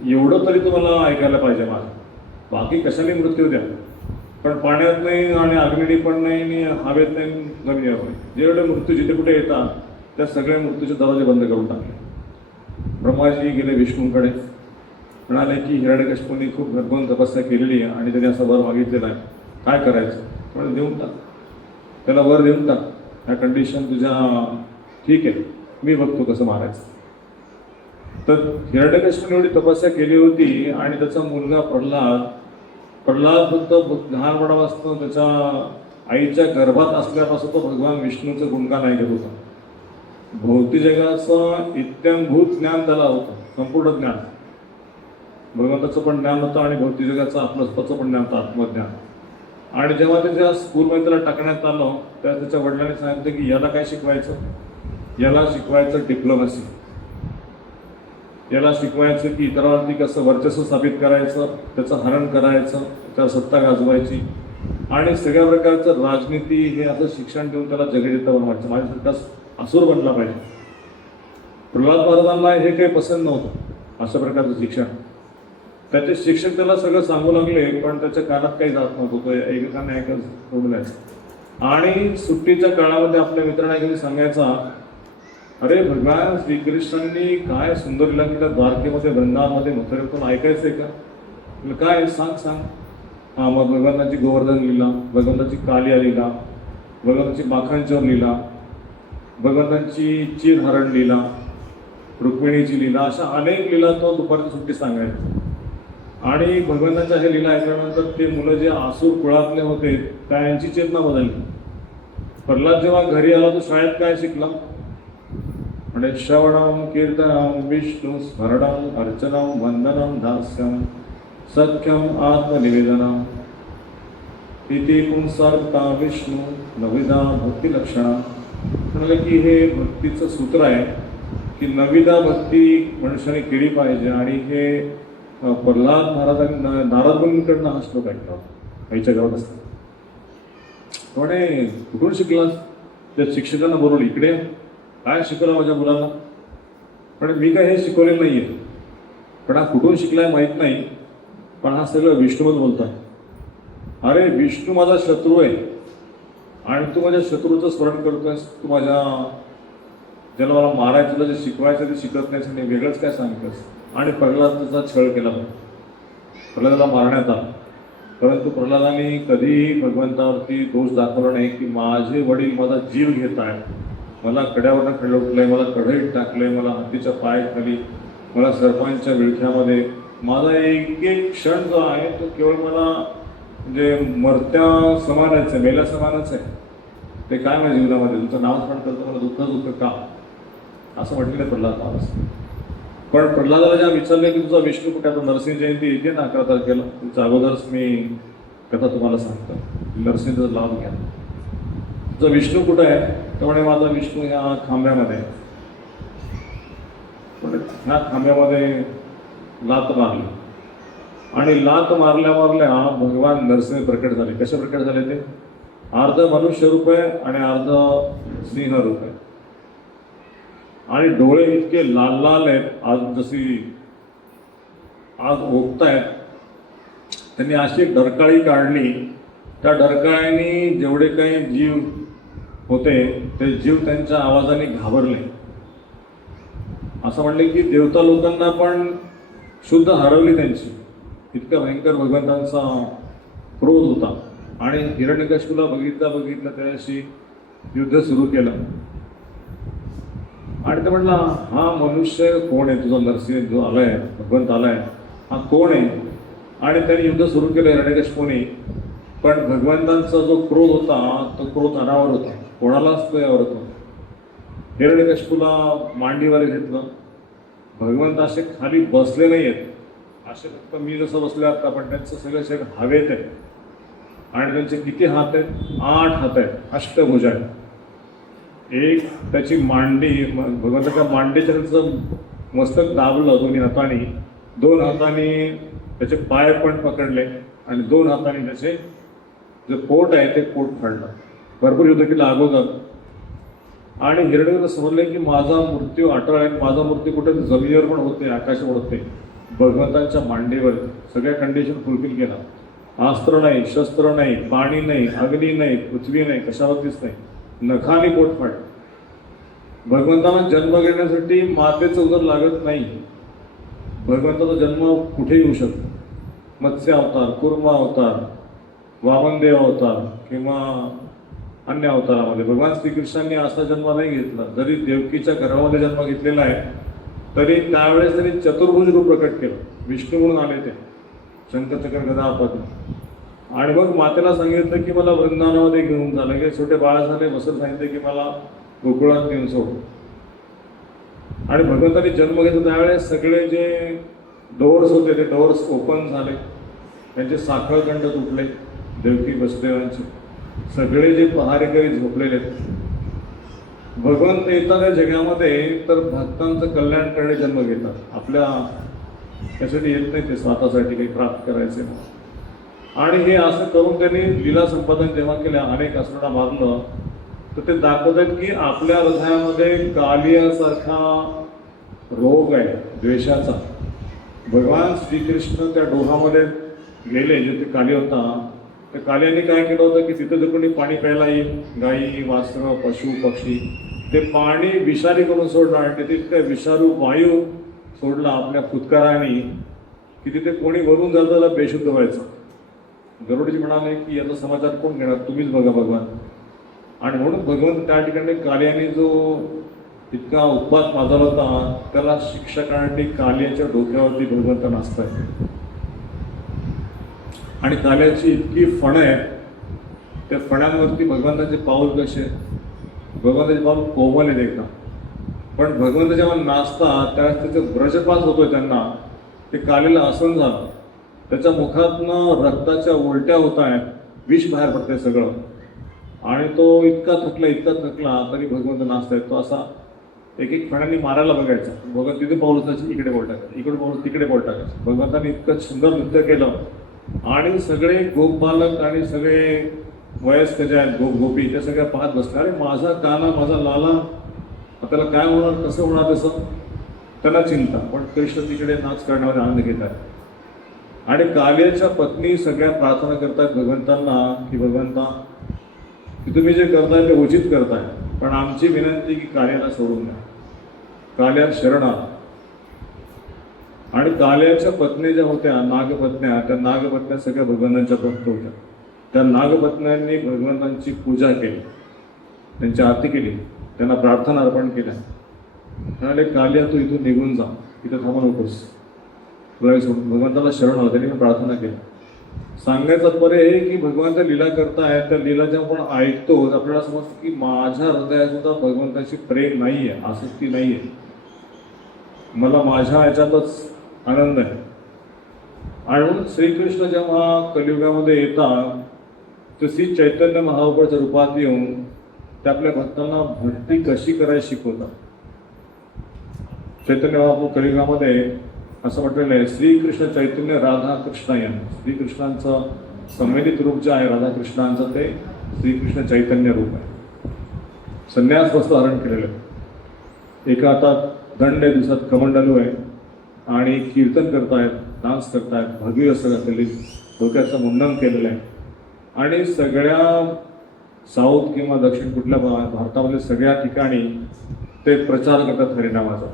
एवढं तरी तुम्हाला ऐकायला पाहिजे माझं, बाकी कशाने मृत्यू द्या, पण पाण्यात नाही आणि अग्निनी पण नाही आणि हवेत नाही, जमिनीवर नाही. जेवढे मृत्यू जिथे कुठे येतात त्या सगळ्या मृत्यूचे दरवाजे बंद करून टाकले. ब्रह्माजी गेले विष्णूंकडे. म्हणाले की हिरण्यकश्यपूंनी खूप घनघोर तपस्या केलेली आहे आणि त्याने असा वर मागितलेला आहे, काय करायचं. म्हणजे देऊन टाक, त्याला वर देऊन टाक. ह्या कंडिशन तुझ्या ठीक आहे, मी बघतो कसं मारायचं. तर हिरण्यकश्यपूने एवढी तपस्या केली होती आणि त्याचा मुलगा प्रल्हाद फक्त लहानपणापासून त्याच्या आईच्या गर्भात असल्यापासून तो भगवान विष्णूचं गुणगान ऐकत होता. भौतिक जगाचं इत्यांभूत ज्ञान त्याला होतं, संपूर्ण ज्ञान. भगवंताचं पण ज्ञान होतं आणि भौतिक जगाचं आपलं स्वतःचं पण ज्ञान होतं, आत्मज्ञान. आणि जेव्हा त्याच्या स्कूलमध्ये त्याला टाकण्यात आलं तेव्हा त्याच्या वडिलांनी सांगितलं की याला काय शिकवायचं, याला शिकवायचं डिप्लोमसी. याला शिकवायचं की इतरांवरती कसं वर्चस्व स्थापित करायचं, त्याचं हरण करायचं, त्याला सत्ता गाजवायची आणि सगळ्या प्रकारचं राजनीती हे असं शिक्षण देऊन त्याला जगजिता बनवायचं. माझ्यासारखा असुर बनला पाहिजे. प्रल्हाद महाराजांना हे काही पसंत नव्हतं अशा प्रकारचं शिक्षण. त्याचे शिक्षक त्याला सगळं सांगू लागले, पण त्याच्या कानात काही जात नव्हतं. तो एकेकाने ऐकत सोडलायचं. आणि सुट्टीच्या काळामध्ये आपल्या मित्रांना कधी सांगायचा, अरे भगवान श्रीकृष्णांनी काय सुंदर लीला केल्या द्वारकेमध्ये, वृंदावनमध्ये, मथुरेतून ऐकायचंय का? काय सांग सांग. हा, मग भगवंताची गोवर्धन लीला, भगवंताची कालिया लीला, भगवंताची माखांच्यावर लीला, भगवंतांची चिरहरण लीला, रुक्मिणीची लीला, अशा अनेक लीला तो दुपारची सुट्टी सांगायचा. आणि भगवंताच्या हे लीला ऐकल्यानंतर ते मुलं जे आसूर कुळातले होते त्यांची चेतना बदलली. प्रल्हाद जेव्हा घरी आला तो शाळेत काय शिकला? म्हणजे श्रवणम कीर्तनम विष्णू स्मरणम अर्चनम वंदनम दास्यम सख्यम आत्मनिवेदनम इति पुंसार्था विष्णू नविदा भक्ती लक्षणा. म्हणाले की हे भक्तीचं सूत्र आहे की नविदा भक्ती मनुष्याने केली पाहिजे. आणि हे प्रल्हाद महाराजांनी नारद मुनींकडनं हा श्लोक ऐकला होता आईच्या गावात असताना. म्हणे कुठून शिकलास? त्या शिक्षकांना बोलवलं, इकडे काय शिकवलं माझ्या मुलाला? पण मी काय हे शिकवलेलं नाहीये, पण हा कुठून शिकलाय माहीत नाही, पण हा सगळं विष्णूबद्दल बोलतोय. अरे विष्णू माझा शत्रू आहे आणि तू माझ्या शत्रूचं स्मरण करतोयस. तू माझ्या ज्याला मला मारायचं, तुला जे शिकवायचं ते शिकत नाहीस आणि वेगळंच काय सांगतोस. आणि प्रल्हादाचा छळ केला. प्रल्हादाला मारण्यात आला, परंतु प्रल्हादाने कधीही भगवंतावरती दोष दाखवला नाही की माझे वडील माझा जीव घेत आहेत, मला कड्यावरनं खडलवटलंय, मला कढईत टाकलंय, मला हत्तीच्या पायाखाली, मला सर्पांच्या विळख्यामध्ये. माझा एक एक क्षण जो आहे तो केवळ मला म्हणजे मरत्या समानच आहे, मेल्या समानच आहे. ते काय माझ्या जीवनामध्ये तुमचं नाव स्मरण करतो मला दुःख दुःख का, असं म्हटलेलं प्रल्हाद महाराज. पण प्रल्हादाला जेव्हा विचारलं की तुझा विष्णू कुठे, आता नरसिंह जयंती येते ना 11 तारखेला, तुमच्या अगोदरच मी कथा तुम्हाला सांगतो, नरसिंहचा लाभ घ्या. तुझा विष्णू कुठं आहे? त्यामुळे माझा विष्णू ह्या खांब्यामध्ये आहे. ह्या खांब्यामध्ये लात मारली आणि लात मारल्या मारल्या भगवान नरसिंह प्रकट झाले. कसे प्रकट झाले ते? अर्ध मनुष्य रूप आहे आणि अर्ध सिंह रूप आहे. आणि डोळे इतके लाल लाल आहेत, आज जशी आज ओकतायत. त्यांनी अशी एक डरकाळी काढली, त्या डरकाळ्याने जेवढे काही जीव होते ते जीव त्यांच्या आवाजाने घाबरले. असं म्हणले की देवता लोकांना पण शुद्ध हरवली त्यांची, इतका भयंकर भगवंतांचा क्रोध होता. आणि हिरण्यकशिपूला बघितलं त्याशी युद्ध सुरू केलं. आणि ते म्हणला, हा मनुष्य कोण आहे? तुझा नरसिंह जो आलाय, भगवंत आलाय, हा कोण आहे? आणि त्यांनी युद्ध सुरू केलं हिरण्यकशिपूने. पण भगवंतांचा जो क्रोध होता तो क्रोध अनावर होता, कोणालाच तो यावर होता. हिरण्यकशिपूला मांडीवर घेतलं. भगवंत असे खाली बसले नाही आहेत, असे फक्त मी जसं बसले आता, पण त्यांचं सगळं शरीर हवेत आहे. आणि त्यांचे किती हात आहेत? 8 हात आहेत, अष्टभुज आहेत. एक त्याची मांडी, भगवंताच्या मांडीच्या त्यांचं मस्तक दाबलं दोन्ही हाताने, 2 हाताने त्याचे पाय पण पकडले आणि 2 हाताने त्याचे जे पोट आहे ते पोट फाडलं. भरपूर युद्ध केलं अगोदर. आणि हिरण्यकशिपूला समजले की माझा मृत्यू अटळ आहे, माझा मृत्यू कुठे जमिनीवर पण होते, आकाशावर होते, भगवंतांच्या मांडीवर. सगळ्या कंडिशन फुलफिल केला. अस्त्र नाही, शस्त्र नाही, पाणी नाही, अग्नी नाही, पृथ्वी नाही, कशावरतीच नाही, नखाने पोट फाड. भगवंतांना जन्म घेण्यासाठी मातेचं उदर लागत नाही. भगवंताचा जन्म कुठे येऊ शकतो. मत्स्य अवतार, कुर्मा अवतार, वामनदेव अवतार किंवा अन्य अवतारामध्ये भगवान श्रीकृष्णांनी असा जन्म नाही घेतला. जरी देवकीच्या गर्भामध्ये जन्म घेतलेला आहे तरी त्यावेळेस त्यांनी चतुर्भुज रूप प्रकट केलं. विष्णू म्हणून आले ते, शंखचक्र गदा पद्म. आणि मग मातेला सांगितलं की मला वृंदावनामध्ये घेऊन जा. लगेच छोटे बाळ झाले, बसत सांगितले की मला गोकुळात घेऊन सोड. आणि भगवंतांनी जन्म घेतला त्यावेळेस सगळे जे डोअर्स होते ते डोअर्स ओपन झाले, त्यांचे साखळखंड तुटले. देवकी वसुदेवांचे सगळे जे पहारेकरी झोपलेले भगवंत येतात या जगामध्ये तर भक्तांचं कल्याण करणे जन्म घेतात. आपल्या त्यासाठी येत नाही, ते स्वतःसाठी काही प्राप्त करायचे. आणि हे असं करून त्यांनी लीला संपादन जेव्हा केल्या, अनेक असुरांना मारलं, तर ते दाखवतात की आपल्या हृदयामध्ये कालियासारखा रोग आहे, द्वेषाचा. भगवान श्रीकृष्ण त्या डोहामध्ये गेले, जे ते काली होता, त्या काल्याने काय केलं होतं की तिथं जर कोणी पाणी प्यायला येईल, गाई, वासरं, पशु, पक्षी, ते पाणी विषारी करून सोडलं. आणि तिथे इतका विषारू वायू सोडला आपल्या फुतकाराने की तिथे कोणी वरून जातं त्याला बेशुद्ध व्हायचं. गरुडजी म्हणाले की याचा समाचार कोण घेणार, तुम्हीच बघा भगवान. आणि म्हणून भगवंत त्या ठिकाणी काल्याने जो इतका उत्पात माजवला होता, त्याला शिक्षा करण्यासाठी काल्याच्या डोक्यावरती भगवंत नाचतायत. आणि काल्याची इतकी फणं आहे, त्या फण्यांवरती भगवंताचे पाऊल कसे, भगवंताचे पाऊल कोमल आहेत एकदम. पण भगवंत जेव्हा नाचतात त्यावेळेस त्याचे ब्रजपात होतोय त्यांना. ते कालीला आसन झालं, त्याच्या मुखातनं रक्ताच्या उलट्या होत आहेत, विष बाहेर पडतंय सगळं. आणि तो इतका थकला तरी भगवंत नाचतायत. तो असा एक एक फण्याने मारायला बघायचा. भगवंत तिथे पाऊल उचलायचं, इकडे बोल टाकायचं, इकडे पाऊल तिकडे बोल टाकायचं. भगवंताने इतकं सुंदर नृत्य केलं. आणि सगळे गोपबालक आणि सगळे वयस्क जे आहेत, गोपी, ते सगळ्या पाहत बसले. अरे माझा काना, माझा लाला, आपल्याला काय होणार, कसं होणार, तसं त्यांना चिंता. पण कृष्ण तिकडे नाच करण्यामध्ये आनंद घेत आहे. आणि काल्याच्या पत्नी सगळ्या प्रार्थना करतात भगवंतांना की भगवंता, की तुम्ही जे करताय ते उचित करताय, पण आमची विनंती की काल्याला सोडून द्या, काल्या शरण आ. आणि काल्याच्या पत्नी ज्या होत्या नागपत्न्या, त्या नागपत्न्या सगळ्या भगवंतांच्या भक्त होत्या. त्या नागपत्न्यांनी भगवंतांची पूजा केली, त्यांची आरती केली, त्यांना प्रार्थना अर्पण केल्या. म्हणाले काल्या तू इथून निघून जा, इथं थांबू नकोस, भगवंताला शरण आला. त्यांनी प्रार्थना केली. सांगायचं तात्पर्य हे की भगवंत लीला करतायत, त्या लीला जेव्हा आपण ऐकतो आपल्याला समजतं की माझ्या हृदयात सुद्धा भगवंताची प्रेम नाही आहे, आसक्ती नाही आहे, मला माझ्या ह्याच्यातच आनंद आहे. आणि म्हणून श्रीकृष्ण जेव्हा कलियुगामध्ये येतात, तर श्री चैतन्य महाप्रभूच्या रूपात येऊन ते आपल्या भक्तांना भक्ती कशी करायची शिकवतात. चैतन्य महाप्रभू कलियुगामध्ये असं म्हटलेलं आहे, श्रीकृष्ण चैतन्य राधाकृष्णयन. श्रीकृष्णांचं संमिलित रूप जे आहे राधाकृष्णांचं, ते श्रीकृष्ण चैतन्य रूप आहे. संन्यास वस्त्र धारण केलेलं आहे, एका हातात दंड आहे, दुसऱ्यात कमंडलू आहे, आणि कीर्तन करतायत, डान्स करतायत, भगवी वस्त्र घातलेली, डोक्याचं मुंडन केलेलं आहे. आणि सगळ्या साऊथ किंवा दक्षिण कुठल्या भारतामध्ये सगळ्या ठिकाणी ते प्रचार करतात हरिनामाचा.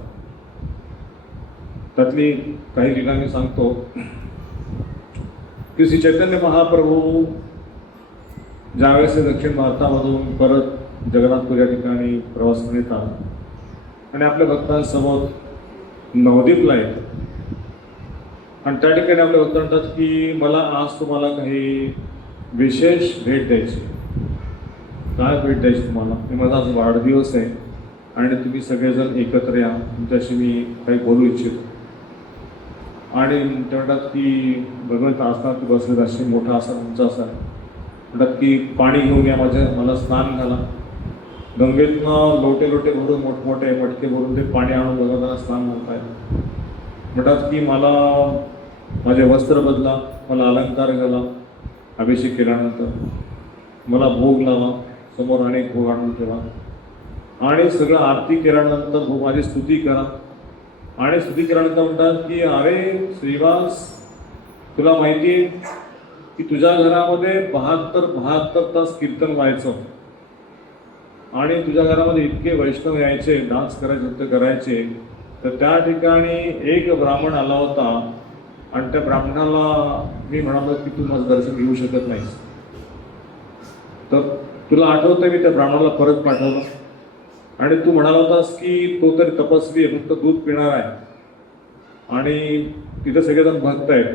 त्यातली काही लीला मी सांगतो की श्री चैतन्य महाप्रभू ज्यावेळेस दक्षिण भारतामधून परत जगन्नाथपूर या ठिकाणी प्रवास करून येतात आणि आपल्या भक्तांसमोर नवदीपला येतात. आणि त्या ठिकाणी आपल्या भक्त म्हणतात की मला आज तुम्हाला काही विशेष भेट द्यायची. काय भेट द्यायची तुम्हाला? की माझा आज वाढदिवस आहे आणि तुम्ही सगळेजण एकत्र या, तुमच्याशी मी काही बोलू इच्छितो. आणि ते म्हणतात की भगवंत आसनात बसलेत, अशी मोठा आसन उंच आसन. म्हणतात की पाणी घेऊन या, मला स्नान घाला. गंगेतनं लोटे लोटे भरून, मोठमोठे मटके भरून ते पाणी आणून भगवंतांना स्नान घालतायत. म्हणतात की मला माझे वस्त्र बदला, मला अलंकार घाला, अभिषेक केल्यानंतर मला भोग लावा, समोर अनेक भोग आणून ठेवा, आणि सगळं आरती केल्यानंतर भोग माझी स्तुती करा. आणि स्तुती केल्यानंतर म्हणतात की अरे श्रीवास, तुला माहिती आहे की तुझ्या घरामध्ये 72 तास कीर्तन व्हायचं, आणि तुझ्या घरामध्ये इतके वैष्णव यायचे, डान्स करायचे, नृत्य करायचे. तर त्या ठिकाणी एक ब्राह्मण आला होता आणि त्या ब्राह्मणाला मी म्हणालो की तू माझं दर्शन घेऊ शकत नाहीस. तर तुला आठवतं मी त्या ब्राह्मणाला परत पाठवलं आणि तू म्हणाला होतास की तो तरी तपस्वी आहे, फक्त दूध पिणार आहे, आणि तिथे सगळेजण भक्त आहेत.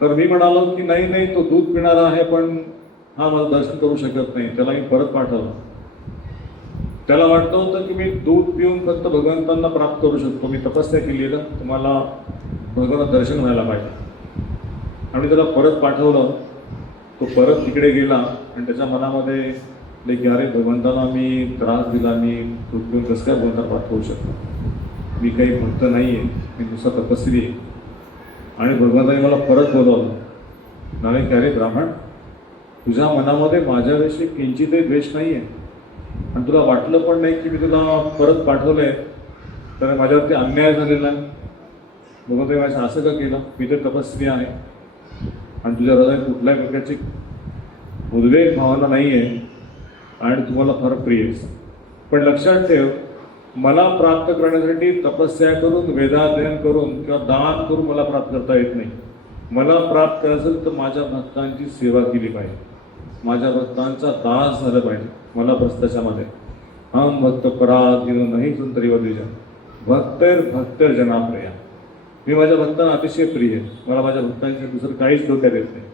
तर मी म्हणालो की नाही, तो दूध पिणारा आहे पण हा मला दर्शन करू शकत नाही. त्याला मी परत पाठवलं. त्याला वाटतं होतं की मी दूध पिऊन फक्त भगवंतांना प्राप्त करू शकतो, मी तपस्या केली आहे, तुम्हाला भगवंत दर्शन व्हायला पाहिजे. आणि त्याला परत पाठवलं. तो परत तिकडे गेला आणि त्याच्या मनामध्ये की अरे भगवंताला मी त्रास दिला, मी चुकून कसं काय भगवंताला पाठवू शकतो, मी काही भक्त नाही आहे, मी नुसता तपस्वी आहे. आणि भगवंताने मला परत बोलवलं, म्हणाले की अरे ब्राह्मण, तुझ्या मनामध्ये माझ्याविषयी किंचितही द्वेष नाही आहे आणि तुला वाटलं पण नाही की मी तुला परत पाठवलं आहे तर माझ्यावरती अन्याय झालेला आहे. भगवंताने माझ्या असं का केलं, मी तर तपस्वी आहे आणि तुझ्या हृदयात कुठल्याही प्रकारची उद्वेग भावना नाही आहे आणि तुम्हाला फार प्रिय आहे. पण लक्षात ठेव, मला प्राप्त करण्यासाठी तपस्या करून, वेदाध्ययन करून किंवा दान करून मला प्राप्त करता येत नाही. मला प्राप्त करायचं असेल तर माझ्या भक्तांची सेवा केली पाहिजे, माझ्या भक्तांचा दास झालं पाहिजे. मला त्याच्यामध्ये हम भक्त पराधीन नाही सुंदरी वदिजन भक्तर जनाप्रिया. मी माझ्या भक्तांना अतिशय प्रिय आहे. मला माझ्या भक्तांच्या दुसरं काहीच डोक्यात येत नाही.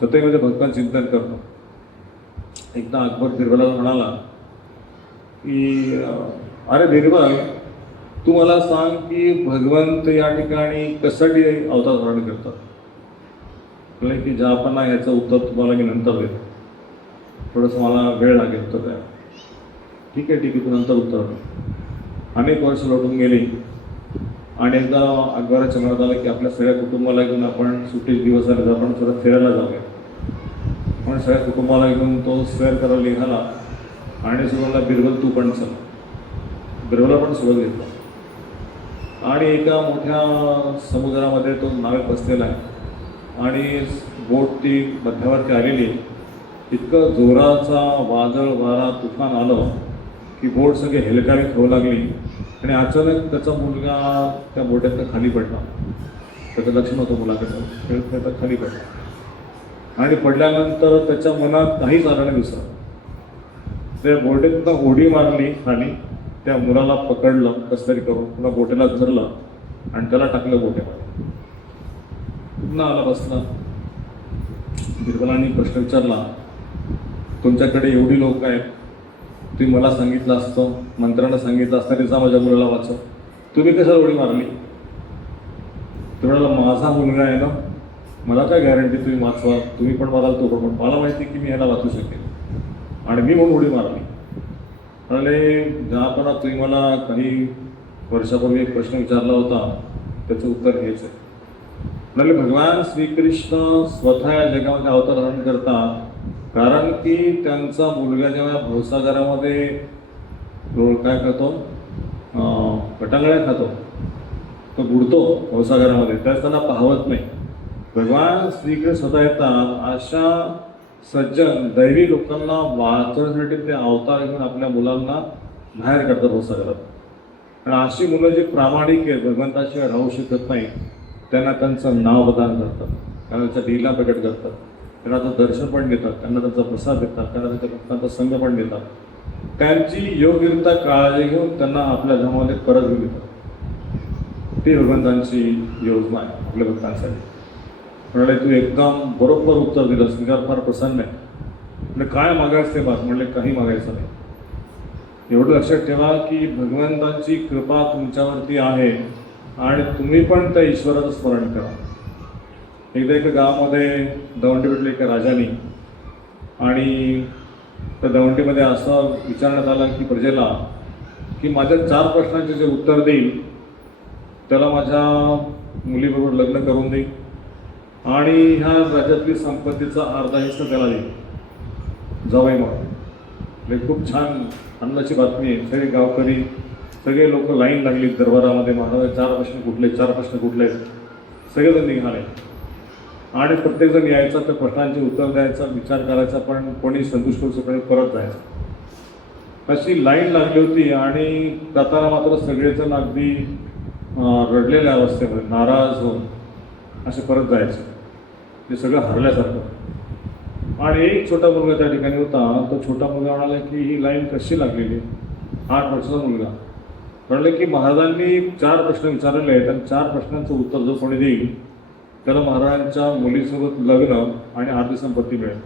सतत माझ्या भक्तांचं चिंतन करतो. एकदा अकबर बिरबलाला म्हणाला की अरे बिरबल, तू मला सांग की भगवंत या ठिकाणी कशासाठी अवतार धारण करतात. म्हणजे की ज्यापणा याचं उत्तर तुम्हाला मी नंतर देतो, थोडंसं मला वेळ लागेल उत्तर द्या. ठीक आहे तू नंतर उत्तर दे. अनेक वर्ष लोटून गेली आणि एकदा अकबराच्या मनात आलं की आपल्या सगळ्या कुटुंबाला घेऊन आपण सुट्टीचे दिवस आले तर आपण थोडं फिरायला जाऊया. पण सगळ्या कुटुंबाला घेऊन तो सैर करायला निघाला आणि सुरुवातीला बिरबल तू पण चल. बिरबला पण सोबत घेतला आणि एका मोठ्या समुद्रामध्ये तो नावेत बसलेला आहे आणि बोट ती मध्यावरती आलेली. इतकं जोराचा वादळ वारा तुफान आलं की बोट सगळी हेलकावी होऊ लागली आणि अचानक त्याचा मुलगा त्या बोट्यातनं खाली पडला. त्याचं लक्ष नव्हतं मुलाकडं, खेळत खाली पडला आणि पडल्यानंतर त्याच्या मनात काहीच आलं नाही दुसरं. त्या बोटीतनं उडी मारली खाली, त्या मुलाला पकडलं कसं तरी करून, पुन्हा बोटेला धरलं आणि त्याला टाकलं बोटेमध्ये. पुन्हा आला बसला. बिरबलांनी प्रश्न विचारला, तुमच्याकडे एवढी लोक आहेत, तुम्ही मला सांगितलं असतं, मंत्र्यांना सांगितलं असतं की जा माझ्या मुलाला वाचव, तुम्ही कशाला उडी मारली. तुम्हाला माझा मुलगा आहे ना, मला काय गॅरंटी तुम्ही वाचवा, तुम्ही पण माराल तो पण, मला माहिती की मी ह्याला वाचू शकेल आणि मी म्हणून उडी मारली. म्हणाले ज्यापणा तुम्ही मला काही वर्षापूर्वी एक प्रश्न विचारला होता त्याचं उत्तर हेच आहे. म्हणाले भगवान श्रीकृष्ण स्वतः या जगामध्ये अवतार धारण करतात कारण की त्यांचा मुलगा जेव्हा भवसागरामध्ये काय खातो, कटांगळ्या खातो, तो बुडतो भवसागरामध्ये, त्याच त्यांना पाहवत नाही. भगवान श्रीकृष्ण स्वतः येतात अशा सज्जन दैवी लोकांना वाचवण्यासाठी ते अवतार घेऊन आपल्या मुलांना बाहेर काढतात भवसागरात. आणि अशी मुलं जी प्रामाणिक आहेत, भगवंताशिवाय राहू शकत नाही, त्यांना त्यांचं नाव प्रदान करतात, त्यांना त्यांच्या लीला प्रकट करतात, त्यांना त्यांचं दर्शन पण देतात, त्यांना त्यांचा प्रसाद देतात, त्यांना त्यांच्या भक्तांचा संघ पण देतात. त्यांची योग्यरित्या काळजी घेऊन त्यांना आपल्या धामामध्ये परत घेऊन देतात. ती भगवंतांची योजना आहे आपल्या भक्तांसाठी. म्हणाले तू एकदम बरोबर उत्तर दिलंस, मी फार प्रसन्न आहे. म्हणजे काय मागायचं ते बात. म्हणले काही मागायचं नाही. एवढं लक्षात ठेवा की भगवंतांची कृपा तुमच्यावरती आहे आणि तुम्ही पण त्या ईश्वराचं स्मरण करा. एकदा एका गावामध्ये दवंडी भेटले एका राजाने आणि त्या दवंडीमध्ये असं विचारण्यात आलं की प्रजेला की माझ्या 4 प्रश्नांचे जे उत्तर देईल त्याला माझ्या मुलीबरोबर लग्न करून देईल आणि ह्या राज्यातली संपत्तीचा अर्धा हिस्सा त्याला देईल जावई म्हणून. म्हणजे खूप छान आनंदाची बातमी आहे. सगळे गावकरी, सगळे लोक लाईन लागली दरबारामध्ये. महाराज 4 प्रश्न कुठले, 4 प्रश्न कुठले, सगळेजण निघाले आणि प्रत्येकजण यायचा, त्या प्रश्नांचे उत्तर द्यायचा, विचार करायचा, पण कोणी संतुष्ट होऊ शकत परत जायचं. अशी लाईन लागली होती आणि जाताना मात्र सगळेजण अगदी रडलेल्या अवस्थेमध्ये नाराज होऊन असे परत जायचे. ते सगळं हरल्यासारखं. आणि एक छोटा मुलगा त्या ठिकाणी होता. तो छोटा मुलगा म्हणाला की ही लाईन कशी लागलेली, 8 वर्षाचा मुलगा. म्हणाले की महाराजांनी 4 प्रश्न विचारलेले आहेत आणि 4 प्रश्नांचं उत्तर जो कोणी देईल त्याला महाराजांच्या मुलीसोबत लग्न आणि अर्धी संपत्ती मिळेल.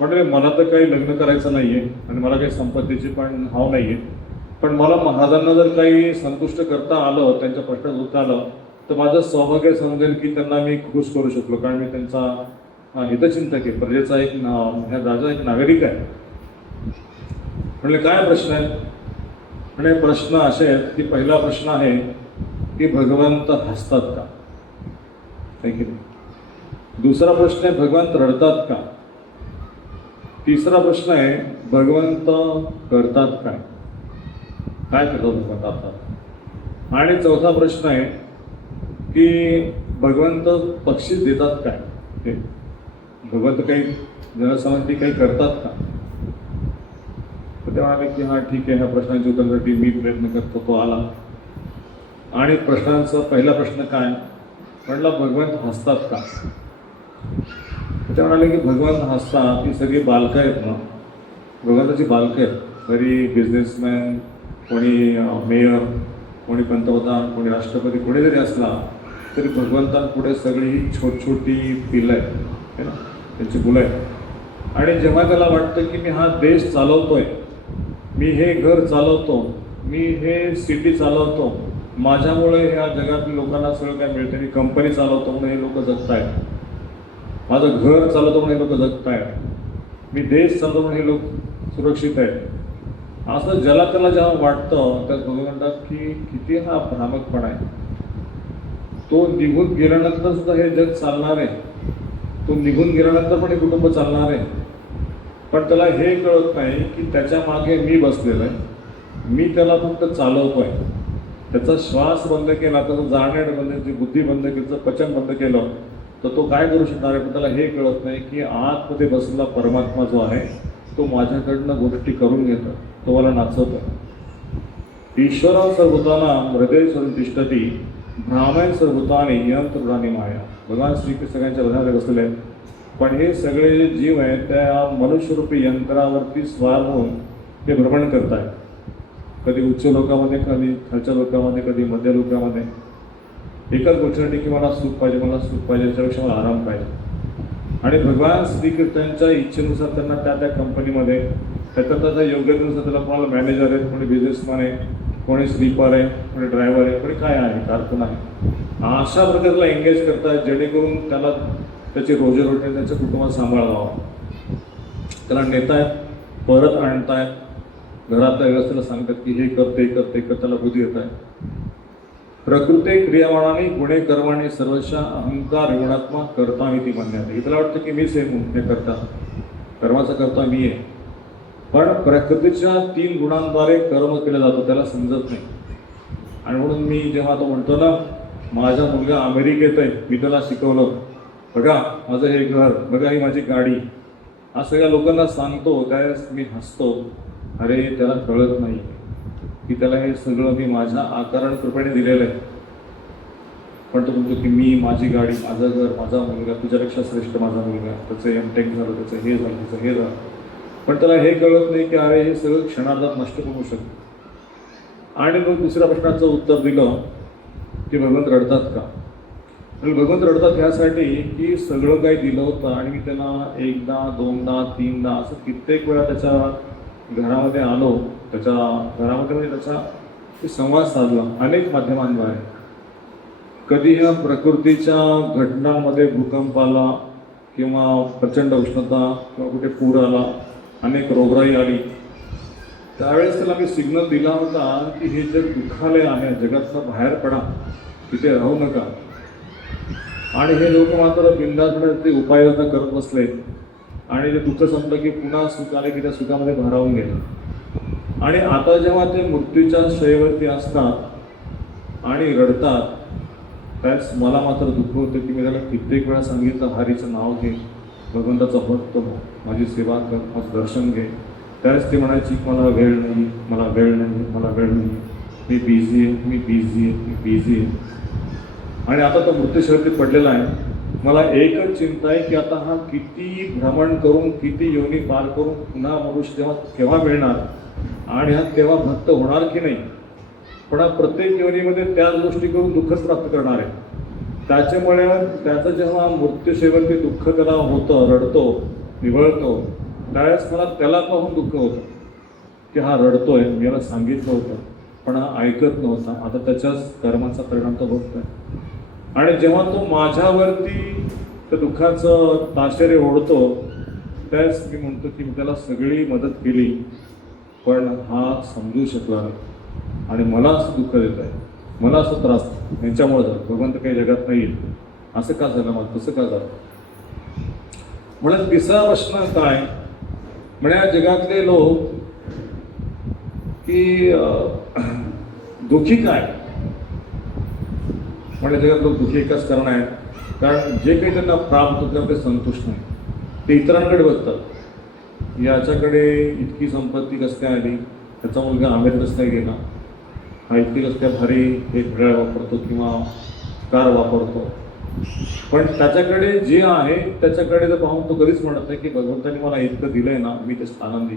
म्हणजे मला तर काही लग्न करायचं नाही आहे आणि मला काही संपत्तीची पण हाव नाही आहे, पण मला महाराजांना जर काही संतुष्ट करता आलं, त्यांच्या प्रश्नात उत्तर आलं तर माझं सौभाग्य समजेल की त्यांना मी खुश करू शकलो, कारण मी त्यांचा हितचिंतक आहे, प्रजेचा एक राजा एक नागरिक आहे. म्हणजे काय प्रश्न आहे? म्हणजे प्रश्न असे आहेत की पहिला प्रश्न आहे की भगवंत हसतात का? है की नाही? दुसरा प्रश्न आहे भगवंत रडतात का? तिसरा प्रश्न आहे भगवंत करतात काय? काय करतात भगवंत आता? आणि चौथा प्रश्न आहे की भगवंत बक्षीस देतात काय? हे भगवंत काही जनसमाधी काही करतात का? तर ते म्हणाले की हां ठीक आहे, ह्या प्रश्नांची उत्तरासाठी मी प्रयत्न करतो. तो आला आणि प्रश्नांचा पहिला प्रश्न काय म्हटला, भगवंत हसतात का? ते म्हणाले की भगवंत हसतात, ती सगळी बालकं आहेत ना, भगवंताची बालकं आहेत. घरी बिझनेसमॅन, कोणी मेयर, कोणी पंतप्रधान, कोणी राष्ट्रपती, कोणी जरी असला तरी भगवंतांपुढे सगळी ही छोटी पिलं आहे ना, त्यांची मुलं आहेत. आणि जेव्हा त्याला वाटतं की मी हा देश चालवतोय, मी हे घर चालवतो, मी हे सिटी चालवतो, माझ्यामुळे ह्या जगातील लोकांना सगळं काय मिळतं, मी कंपनी चालवतो म्हणून हे लोक जगतायत, माझं घर चालवतो म्हणून हे लोक जगतायत, मी देश चालवतो म्हणून हे लोक सुरक्षित आहेत, असं ज्याला त्याला जेव्हा वाटतं त्या म्हणतात की किती हा भ्रामकपणा आहे. तो निघून गेल्यानंतर सुद्धा हे जग चालणार आहे, तो निघून गेल्यानंतर पण हे कुटुंब चालणार आहे. पण त्याला हे कळत नाही की त्याच्या मागे मी बसलेलो आहे, मी त्याला फक्त चालवतोय. त्याचा श्वास बंद केला, त्याचं जाणं बंद, त्याची बुद्धी बंद केली, त्याचं पचन बंद केलं तर तो काय करू शकणार आहे? पण त्याला हे कळत नाही की आतमध्ये बसलेला परमात्मा जो आहे तो माझ्याकडनं गोष्टी करून घेतो, तो मला नाचवतो. ईश्वर सर्वभूतानां हृदय तिष्ठती भ्रामय सर्वभूतानि यंत्रणानी माया. भगवान श्रीकृष्ण सगळ्यांच्या हृदयामध्ये बसलेले आहेत, पण हे सगळे जे जीव आहेत त्या मनुष्यरूपी यंत्रावरती स्वार होऊन ते भ्रमण करत आहेत. कधी उच्च लोकांमध्ये, कधी खालच्या लोकांमध्ये, कधी मध्य लोकांमध्ये. एकाच गोष्टीसाठी की मला सुख पाहिजे, मला सुख पाहिजे, त्याच्यापेक्षा मला आराम पाहिजे. आणि भगवान श्रीकृष्णांच्या इच्छेनुसार त्यांना त्या त्या कंपनीमध्ये त्याच्या योग्यतेनुसार त्याला कोणाला मॅनेजर आहेत, कोणी बिझनेसमॅन आहे, कोणी स्लीपर आहे, कोणी ड्रायव्हर आहे, कोणी काय आहे, कारकून आहे, अशा प्रकारला एंगेज करतात जेणेकरून त्याला त्याची रोजीरोटी त्याच्या कुटुंबात सांभाळावं. त्याला नेतायत, परत आणतायत, घरातल्या व्यवस्थेला सांगतात की हे करते करते कर, त्याला बुद्धी येत आहे. प्रकृते क्रियामानाने गुणे कर्माने सर्वशा अहंकार ऋणात्मा करता मी ती म्हणण्यात. त्याला वाटतं की मीच आहे हे करता, कर्माचा करता मी आहे. पण प्रकृतीच्या 3 गुणांद्वारे कर्म केलं जातं, त्याला समजत नाही. आणि म्हणून मी जेव्हा तो म्हणतो ना, माझा मुलगा अमेरिकेत आहे, मी त्याला शिकवलं, बघा माझं हे घर, बघा ही माझी गाडी, हा सगळ्या लोकांना सांगतो, त्यावेळेस मी हसतो. अरे त्याला कळत नाही की त्याला हे सगळं मी माझ्या आकारण कृपेने दिलेलं आहे. पण तो म्हणतो की मी, माझी गाडी, माझं घर, माझा मुलगा, तुझ्यापेक्षा श्रेष्ठ माझा मुलगा, त्याचं एमटेक झालं, त्याचं हे झालं, त्याचं हे झालं. पण त्याला हे कळत नाही की अरे हे सगळं क्षणार्धात नष्ट होऊ शकतं. आणि मग दुसऱ्या प्रश्नाचं उत्तर दिलं की भगवंत रडतात का? आणि भगवंत रडतात ह्यासाठी की सगळं काही दिलं होतं आणि मी त्यांना 1दा 2दा 3दा असं कित्येक वेळा त्याच्या घरामध्ये आलो, त्याच्या घरामध्ये म्हणजे त्याचा संवाद साधला अनेक माध्यमांद्वारे. कधी ह्या प्रकृतीच्या घटनांमध्ये भूकंप आला किंवा प्रचंड उष्णता किंवा कुठे पूर आला, अनेक रोगराई आली, त्यावेळेस त्याला मी सिग्नल दिला होता की हे जग दुःखालय आहे, जगातनं बाहेर पडा, तिथे राहू नका. आणि हे लोक मात्र बिंदासपणे ते उपाययोजना करत बसले आणि ते दुःख संपलं की पुन्हा सुख आले की त्या सुखामध्ये भारावून गेले. आणि आता जेव्हा ते मृत्यूच्या शय्येवरती असतात आणि रडतात, त्याच मला मात्र दुःख होतं की मी त्याला कित्येक वेळा सांगितलं, हरीचं नाव घे, भगवंताचा भक्त हो, माझी सेवा कर, माझं दर्शन घे. त्यावेळेस ती म्हणायची मला वेळ नाही, मला वेळ नाही, मला वेळ नाही, मी बिझी आहे, मी बिझी आहे, मी बिझी आहे. आणि आता तो मृत्यूशय्येवरती पडलेला आहे. मला एकच चिंता आहे की आता हा किती भ्रमण करून, किती योनी पार करून पुन्हा मनुष्य जेव्हा केव्हा मिळणार आणि हा तेव्हा भक्त होणार की नाही. पण हा प्रत्येक योनीमध्ये त्याच गोष्टी करून दुःखच प्राप्त करणार आहे. त्याच्यामुळे त्याचं जेव्हा मृत्यूशय्येवरती दुःख त्याला होतं, रडतो, निवळतो, त्यावेळेस मला त्याला पाहून दुःख होतं की हा रडतोय, मी याला सांगितलं होतं पण हा ऐकत नव्हता, आता त्याच्याच कर्माचा परिणाम तो बघतोय. आणि जेव्हा तो माझ्यावरती त्या दुःखाचं ताशेरे ओढतो, त्यावेळेस मी म्हणतो की मी त्याला सगळी मदत केली, पण हा समजू शकला नाही आणि मला असं दुःख देत आहे, मला असं त्रास यांच्यामुळे झालं. भगवंत काही जगात नाही येत, असं का झालं, मला तसं का झालं. म्हणून तिसरा प्रश्न काय म्हणजे या जगातले लोक की दुःखी काय, म्हणजे जगात लोक दुःखी एकाच कारण आहेत, कारण जे काही त्यांना प्राप्त होतं त्यामध्ये संतुष्ट नाही. ते इतरांकडे बघतात, याच्याकडे इतकी संपत्ती कसं काय आली, त्याचा मुलगा आमिर कसं काय गेला, हा इतकी कसं काय भारी हे घड्याळ वापरतो किंवा कार वापरतो. पण त्याच्याकडे जे आहे त्याच्याकडे जर पाहून तो कधीच म्हणत नाही की भगवंताने मला इतकं दिलंय ना, मी त्याच्यात आनंदी,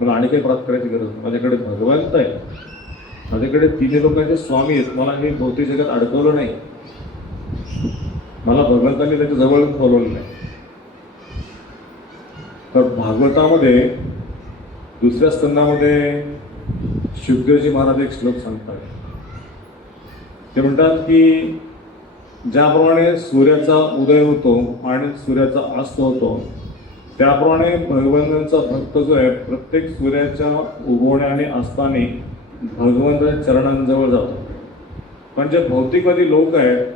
मला आणि काही प्राप्त करायची गरज नाही. माझ्याकडे भगवंत आहे, माझ्याकडे तिन्ही लोकांचे स्वामी आहेत, मला हे भौतिक जगात अडकवलं नाही, मला भगवंतांनी त्याच्या जवळ बोलवलं नाही. तर भागवतामध्ये दुसऱ्या स्कंदामध्ये शुकदेवजी महाराज एक श्लोक सांगतात. ते म्हणतात की ज्याप्रमाणे सूर्याचा उदय होतो आणि सूर्याचा अस्त होतो, त्याप्रमाणे भगवंतांचा भक्त जो आहे प्रत्येक सूर्याच्या उगवण्याने असताना भगवंताच्या चरणांजवळ जातो. पण जे भौतिकवादी लोक आहेत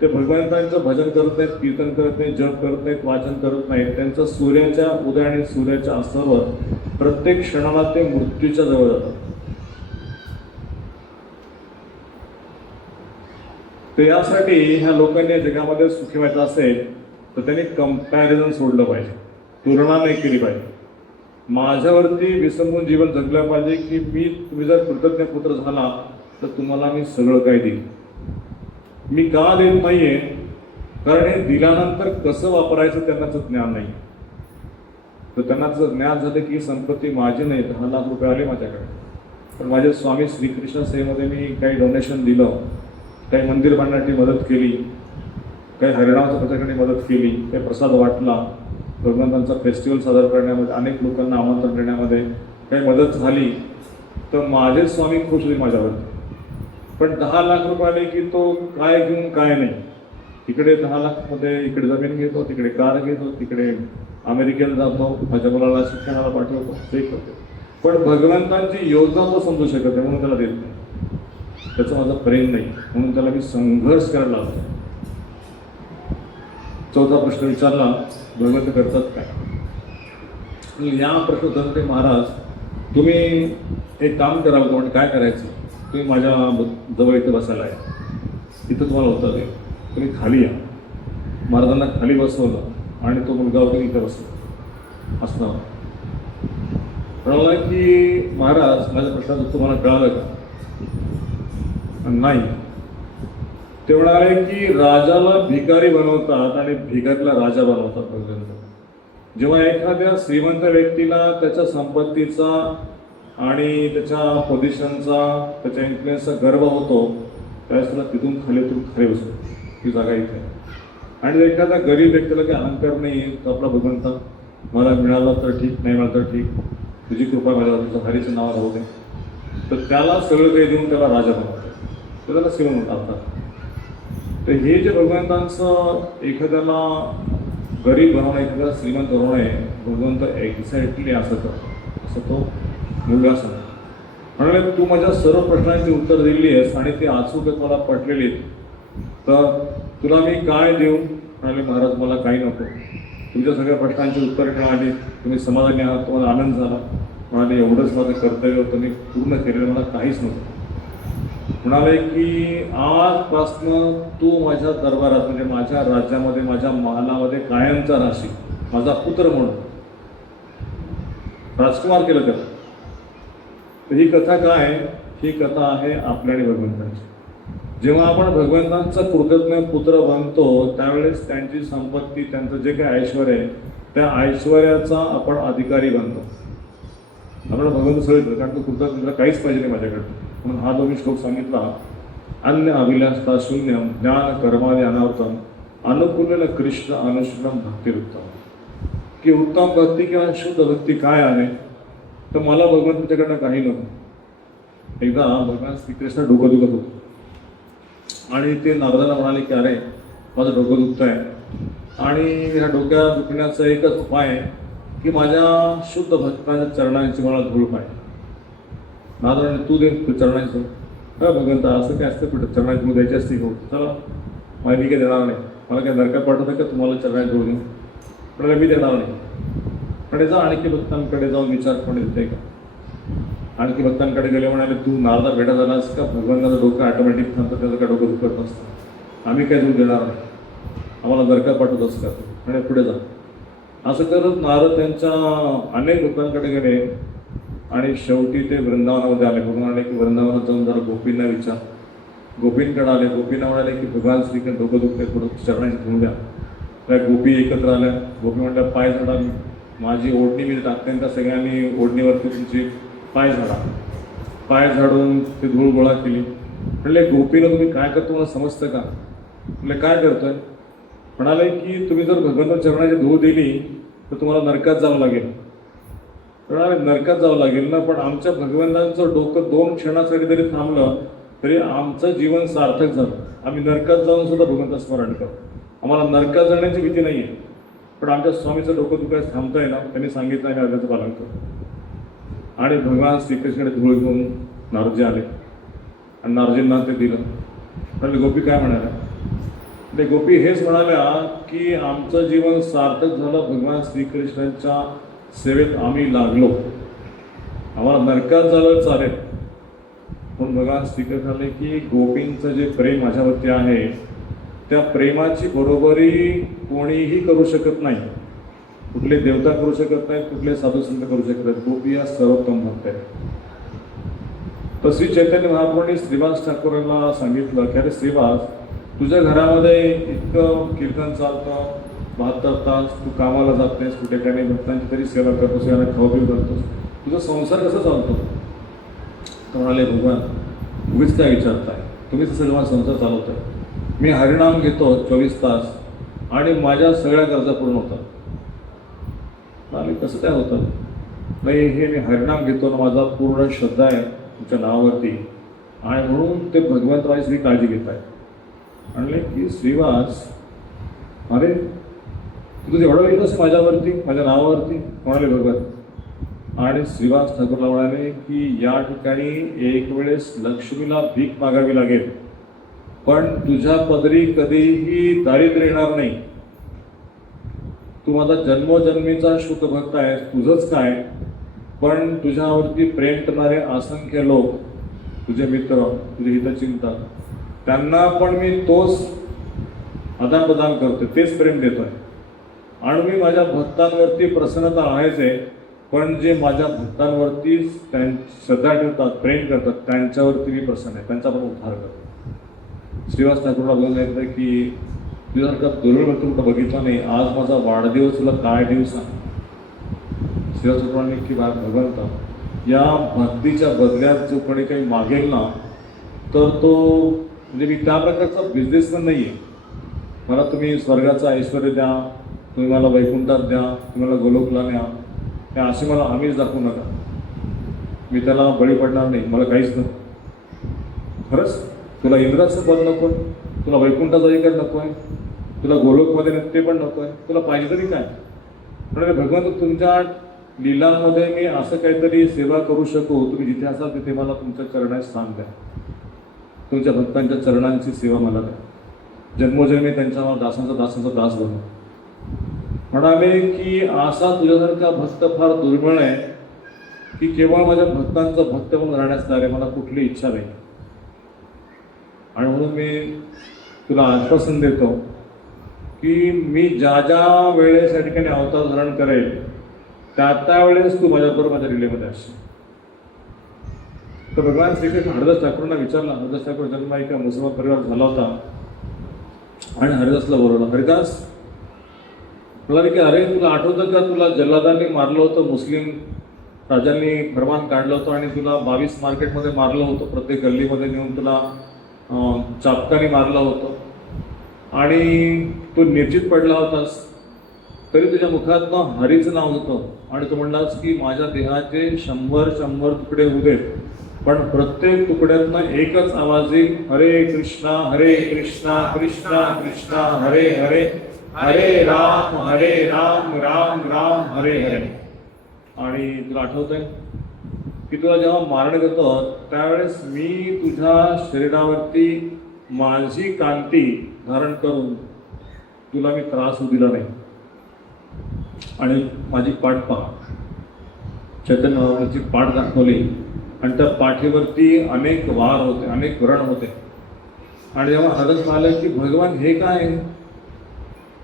ते भगवंतांचं भजन करत नाहीत, कीर्तन करत नाहीत, जप करत नाहीत, वाचन करत नाहीत. त्यांचं सूर्याच्या उदय आणि सूर्याच्या अस्तावर प्रत्येक क्षणाला ते मृत्यूच्या जवळ जातात. तर यासाठी ह्या लोकांनी जगामध्ये सुखी व्हायचं असेल तर त्यांनी कंपॅरिझन सोडलं पाहिजे, तुलना नाही केली पाहिजे. माझ्यावरती विसंबून जीवन जगलं पाहिजे की तुम्ही जर कृतज्ञ पुत्र झाला तर तुम्हाला मी सगळं काही देईन. मी का देत नाहीये, कारण हे दिल्यानंतर कसं वापरायचं त्यांनाच ज्ञान नाही. तर त्यांना जर ज्ञान झालं की संपत्ती माझी नाही, 10 लाख रुपये आले माझ्याकडे, पण माझे स्वामी श्रीकृष्ण सेवेमध्ये मी काही डोनेशन दिलं, काही मंदिर बांधण्यासाठी मदत केली, काही हरिनामाच्या प्रचारासाठी मदत केली, काही प्रसाद वाटला, भगवंतांचा फेस्टिवल साजरा करण्यामध्ये, अनेक लोकांना आमंत्रण देण्यामध्ये काही मदत झाली, तर माझे स्वामी खुश होईल माझ्यावरती. पण 10 लाख रुपये आले की तो काय घेऊन काय नाही, इकडे 10 लाखमध्ये इकडे जमीन घेतो, तिकडे कार घेतो, तिकडे अमेरिकेला जातो, माझ्या मुलाला शिक्षणाला पाठवतो, ते करतो. पण भगवंतांची योजना तो समजू शकत नाही म्हणून त्याला देत नाही, त्याचा माझा प्रेम नाही म्हणून त्याला मी संघर्ष करायला लावतो. चौथा प्रश्न विचारला, भगवंत करतात काय. या प्रश्न धनते महाराज, तुम्ही एक काम करावं, म्हणजे काय करायचं, तुम्ही माझ्या जवळ इथं बसायला आहे, इथं तुम्हाला उत्तर देईल, तुम्ही खाली या. महाराजांना खाली बसवलं आणि तो मुलगा वगैरे इथं बसला असणार. म्हणाला की महाराज माझ्या प्रश्नाचं तुम्हाला कळालं का. नाही. ते म्हणाले की राजाला भिकारी बनवतात आणि भिकारीला राजा बनवतात भगवंत. जेव्हा एखाद्या श्रीमंत व्यक्तीला त्याच्या संपत्तीचा आणि त्याच्या पोझिशनचा, त्याच्या इन्फ्लुएन्सचा गर्व होतो, त्यावेळेस त्याला तिथून खाली बसतो, ती जागा इथे. आणि एखादा गरीब व्यक्तीला काही अहंकार नाही, तो आपला भगवंत मला मिळाला तर ठीक, नाही मिळालं तर ठीक, तुझी कृपा माझ्यावर, तुझं हरीचं नाव राहू दे, तर त्याला सगळं काही देऊन त्याला राजा बनवतात, त्याला सेवन म्हणतात. तर हे जे भगवंतांचं एखाद्याला गरीब बनवणं, एखाद्याला श्रीमंत बनवणे, भगवंत एक्झॅक्टली असं करतो, असं तो मुलगा सांगतो. म्हणाले तू माझ्या सर्व प्रश्नांची उत्तर दिली आहेस आणि ती अचूक मला पटलेली, तर तुला मी काय देऊ. म्हणाले महाराज मला काही नको, तुमच्या सगळ्या प्रश्नांची उत्तरे मिळाली, तुम्ही समाधानी आहात, तुम्हाला आनंद झाला. म्हणाले एवढंच माझं कर्तव्य होतं, मी पूर्ण केलेलं, मला काहीच नव्हतं. म्हणाले की आजपासनं तू माझ्या दरबारात, म्हणजे माझ्या राज्यामध्ये, माझ्या महालामध्ये कायमचा राहशील, माझा पुत्र म्हणून. राजकुमार केलं त्याला. तर ही कथा काय, ही कथा आहे आपल्या आणि भगवंतांची. जेव्हा आपण भगवंतांचा कृतज्ञ पुत्र बनतो त्यावेळेस त्यांची संपत्ती, त्यांचं जे काही ऐश्वर आहे, त्या ऐश्वर्याचा आपण अधिकारी बनतो. आपण भगवंत सगळे, कारण तो कृतज्ञ काहीच पाहिजे नाही माझ्याकडे. म्हणून हा जो मी श्लोक सांगितला, अन्य अभिलाषता शून्यम ज्ञान कर्मादि अनावृतम अनुकूल कृष्ण अनुष्ठनम भक्तिरुत्तम. की उत्तम भक्ती किंवा शुद्ध भक्ती काय आहे, तर मला भगवंत त्याच्याकडनं काही नको. एकदा भगवान श्रीकृष्ण डोकं दुखत होतं आणि ते नारदाला म्हणाले की अरे माझं डोकं दुखत आहे आणि ह्या डोक्या दुखण्याचा एकच उपाय आहे की माझ्या शुद्ध भक्तांच्या चरणांची मला धूळ पाहिजे. नारायण तू दे तू चरणांची का भगवंता असं काय असतं कुठं चरणांची धूळ द्यायची असते हो चला मला मी काही देणार नाही. मला काय नरकात पाठवतं का तुम्हाला चरणांची धूळ देऊन पण मी देणार नाही. पण जा आणखी भक्तांकडे जाऊन विचार कोणी देते का. आणखी भक्तांकडे गेले म्हणाले तू नारदा भेटा झालास का भगवंताचं डोकं ऑटोमॅटिक थांबतं त्याचं काय डोकं दुखत नसतं आम्ही काय दूर देणार नाही आम्हाला नरकात पाठवत असतं आणि पुढे जा. असं करत नारद त्यांच्या अनेक लोकांकडे गेले आणि शेवटी ते वृंदावनामध्ये आले. भगवान म्हणाले की वृंदावनात जाऊन जरा गोपींना विचार. गोपींकडे आले. गोपींना म्हणाले की भगवान श्रीकृष्ण डोकं दुखते थोडं चरणांची धुवून द्या. त्या गोपी एकत्र आल्या. गोपी म्हणल्या पाय झाडा माझी ओढणी मी टाकते त्या सगळ्यांनी ओढणीवरती तुमची पाय झाडा. पाय झाडून ते धूळ गोळा केली. म्हणले गोपीला तुम्ही काय करतो मला समजतं का. म्हणले काय करतोय. म्हणाले की तुम्ही जर भगवंत चरणाची धूळ दिली तर तुम्हाला नरकात जावं लागेल. म्हणाले नरकात जावं लागेल ना पण आमच्या भगवंतांचं डोकं 2 क्षणासाठी जरी थांबलं तरी आमचं जीवन सार्थक झालं. आम्ही नरकात जाऊन सुद्धा भगवंत स्मरण करतो. आम्हाला नरकात जाण्याची भीती नाही आहे पण आमच्या स्वामीचं डोकं दुखायचं थांबतंय ना त्यांनी सांगितलं आणि अर्ध्याचं पालन करतो. आणि भगवान श्रीकृष्णाने धूळ घेऊन नारदजी आले आणि नारदजींना ते दिलं. म्हणजे गोपी काय म्हणाल्या. ते गोपी हेच म्हणाल्या की आमचं जीवन सार्थक झालं भगवान श्रीकृष्णांच्या सेवेत आम्ही लागलो. आम्हाला नरकात झालं चालेल पण भगवान श्रीकृष्ण म्हणाले की गोपींचं जे प्रेम माझ्यावरती आहे त्या प्रेमाची बरोबरी कोणीही करू शकत नाही. कुठले देवता करू शकत नाही कुठले साधू संत करू शकत नाहीत. गोपी या सर्वोत्तम भक्त आहेत. तर श्री चैतन्य महाप्रभूंनी श्रीवास ठाकूरांना सांगितलं की अरे श्रीवास तुझ्या घरामध्ये इतकं कीर्तन चालतं 72 तास तू कामाला जात नाहीस कुठे काही नाही भक्तांची तरी सेवा करतोस यांना खाऊपिऊ करतोस तुझा संसार कसा चालतो. तर म्हणाले भगवान उगीच काय विचारताय तुम्हीच सगळं संसार चालवताय. मी हरिनाम घेतो 24 तास आणि माझ्या सगळ्या गरजा पूर्ण होतात. म्हणाले कसं काय होतं. नाही हे मी हरिनाम घेतो ना माझा पूर्ण श्रद्धा आहे तुमच्या नावावरती आणि म्हणून ते भगवंत माझी सगळी काळजी घेत आहे. म्हणले की श्रीवास अरे तुझं एवढं वेळ असं माझ्यावरती माझ्या नावावरती म्हणाले भगवंत. आणि श्रीवास ठाकूरला म्हणाले की या ठिकाणी एक वेळेस लक्ष्मीला भीक मागावी लागेल पण तुझ्या पदरी कधीही दारिद्र्य येणार नाही. तू माझा जन्मोजन्मीचा शुद्ध भक्त आहेस तुझंच काय पण तुझ्यावरती प्रेम करणारे असंख्य लोक तुझे मित्र तुझे हितचिंतक त्यांना पण मी तोच आदान करतोय तेच प्रेम देतोय. आणि मी माझ्या भक्तांवरती प्रसन्नता आहेच आहे पण जे माझ्या भक्तांवरती श्रद्धा ठेवतात प्रेम करतात त्यांच्यावरती मी प्रसन्न आहे त्यांचा पण उद्धार करतो. श्रीवास ठाकूरला बघून सांगितलं की तुझ्यासारखा दुर्मिळ भक्त कुठं बघितला नाही आज माझा वाढदिवस तुला काय दिवस आहे. श्रीवास ठाकूरांनी की भगवंत या भक्तीच्या बदल्यात जो कोणी काही मागेल ना तर तो म्हणजे मी त्या प्रकारचा बिझनेसमॅन नाही आहे. मला तुम्ही स्वर्गाचं ऐश्वर द्या तुम्ही मला वैकुंठात द्या तुम्ही मला गोलोकला न्या त्या असे मला आम्हीच दाखवू नका. मी त्याला बळी पडणार नाही मला काहीच नको. खरंच तुला इंद्राचं पद नको आहे तुला वैकुंठाचा अधिकार नको आहे तुला गोलोकमध्ये ते पण नको आहे तुला पाहिजे तरी काय. म्हणजे भगवंत तुमच्या लीलांमध्ये मी असं काहीतरी सेवा करू शकू तुम्ही जिथे असाल तिथे मला तुमच्या चरणात स्थान द्या. तुमच्या भक्तांच्या चरणांची सेवा मला द्या. जन्मोजन्मी त्यांच्या दासांचा दास बनव. म्हणाले की असा तुझ्यासारखा भक्त फार दुर्मिळ आहे की केवळ माझ्या भक्तांचा भक्त म्हणून राहण्यास तयार आहे मला कुठली इच्छा नाही. आणि म्हणून मी तुला आश्वासन देतो की मी ज्या ज्या वेळेस या ठिकाणी अवतार धारण करेल त्या वेळेस तू माझ्याबरोबर माझ्या रिलेमध्ये असशील. तर भगवान श्रीकृष्ण हरिदास ठाकूरांना विचारला. हरिदास ठाकूर जन्म एका मुसलमान परिवार झाला होता आणि हरिदासला बोलवलं. हरिदास म्हणाले की अरे तुला आठवतं का तुला जल्लादांनी मारलं होतं मुस्लिम राजांनी फरमान काढलं होतं आणि तुला 22 मार्केटमध्ये मारलं होतं प्रत्येक गल्लीमध्ये नेऊन तुला चापकाने मारलं होतं आणि तू निर्जित पडला होतास तरी तुझ्या मुखातनं हरीचं नाव होतं आणि तू म्हणलास की माझ्या देहाचे 100 तुकडे होऊ देत पण प्रत्येक तुकड्यातनं एकच आवाज येईल हरे कृष्णा कृष्णा कृष्णा हरे हरे हरे राम राम राम हरे हरे. आणि तुला आठवतंय की तुला जेव्हा मारण करतो त्यावेळेस मी तुझ्या शरीरावरती माझी कांती धारण करून तुला मी त्रास होऊ दिला नाही. आणि माझी पाठ पहा, चैतन्य महाप्रभूची पाठ दाखवली आणि त्या पाठीवरती अनेक वार होते, अनेक व्रण होते. आणि जेव्हा हरस म्हणाले की भगवान हे काय,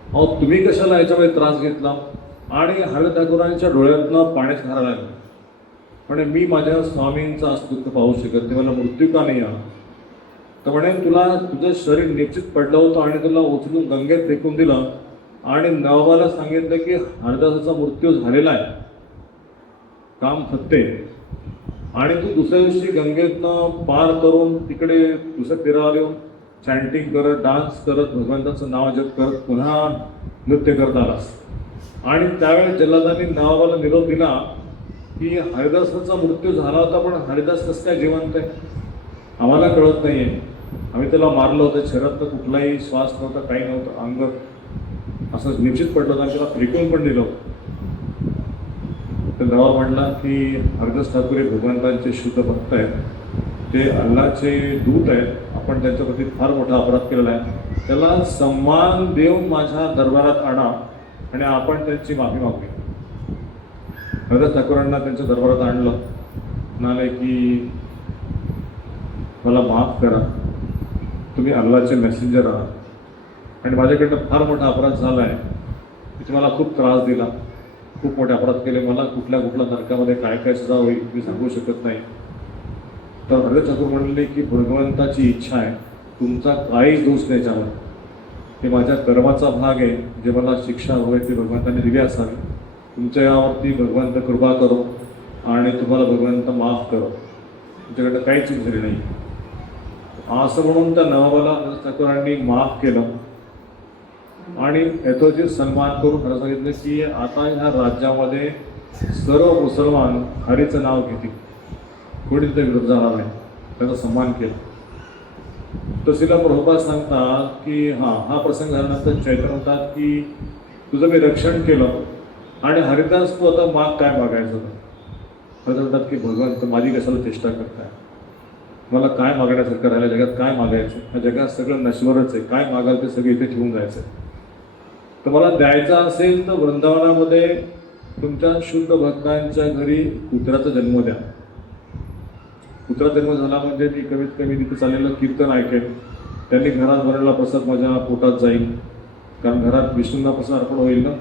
अहो तुम्ही कशाला याच्यामध्ये त्रास घेतला. आणि हरद ठाकूरांच्या डोळ्यातनं पाण्याची धारा लागली. म्हणे मी माझ्या स्वामींचा असं दुःख पाहू शकत ते मला मृत्यू का नाही आला. तर म्हणे तुला तुझं शरीर निश्चित पडलं होतं आणि तुला उचलून गंगेत फेकून दिलं आणि नवाबाला सांगितलं की हरदासाचा मृत्यू झालेला आहे, काम फत्ते. आणि तू दुसऱ्या दिवशी गंगेतनं पार करून तिकडे दुसऱ्या तीरावर येऊन चॅन्टिंग करत, डान्स करत, भगवंताचं नाव जप करत पुन्हा नृत्य करत आलास. आणि त्यावेळेस जल्लादांनी नवाबाला निरोप दिला की हरिदासाचा मृत्यू झाला होता पण हरिदास कसं काय जिवंत आहे, आम्हाला कळत नाही आहे. आम्ही त्याला मारलं होतं, शरीरात कुठलाही श्वास नव्हता, काही नव्हतं, अंग असं निश्चित पडलं होतं आणि त्याला फेकून पण दिलं. तर नवाब म्हटला की हरदास ठाकूर हे भगवंतांचे शुद्ध भक्त आहेत, ते अल्लाचे दूत आहेत, आपण त्यांच्याप्रती फार मोठा अपराध केलेला आहे, त्याला सन्मान देऊन माझ्या दरबारात आणा आणि आपण त्यांची माफी मागूया. हरदास ठाकूरांना त्यांच्या दरबारात आणलं. म्हणाले की मला माफ करा, तुम्ही अल्लाचे मेसेंजर आहात आणि माझ्याकडनं फार मोठा अपराध झाला आहे, तिथे मला खूप त्रास दिला, खूप मोठे अपराध केले, मला कुठल्या नरकामध्ये काय काय सजा होईल मी सांगू शकत नाही. तर हरदास ठाकूर म्हणले की भगवंताची इच्छा आहे, तुमचा काहीच दोष नाही त्याच्यामध्ये, हे माझ्या कर्माचा भाग आहे, जे मला शिक्षा हवी ती भगवंताने दिली असावी. तुमच्या यावरती भगवंत कृपा करो आणि तुम्हाला भगवंत माफ करो, तुमच्याकडनं काही चूक झाली नाही. असं म्हणून त्या नवाबाला हरदास ठाकूरांनी माफ केलं आणि यथोचित सन्मान करून खरं सांगितलं की आता ह्या राज्यामध्ये सर्व मुसलमान हरीचं नाव घेतील, कोणी तिथे विरोध झाला नाही, त्याचा सन्मान केला. तहसीलला प्रभुपाद सांगतात की हा प्रसंग झाल्यानंतर चैतन्य म्हणतात की तुझं मी रक्षण केलं आणि हरिदास तू आता माग काय मागायचं होतं. हरिदास म्हणतात की भगवंत माझी कशाला चेष्टा करताय, मला काय मागण्यासारखं राहिलं, जगात काय मागायचं, ह्या जगात सगळं नश्वरच आहे, काय मागाल ते सगळं इथे ठेवून जायचं. तर मला द्यायचं असेल तर वृंदावनामध्ये तुमच्या शुद्ध भक्तांच्या घरी कुत्र्याचा जन्म द्या. कुत्रा जन्म झाला म्हणजे ती कमीत कमी तिथे चाललेलं कीर्तन ऐकेल, त्यांनी घरात बनवलेला प्रसाद माझ्या पोटात जाईल, कारण घरात विष्णूंना प्रसाद अर्पण होईल ना,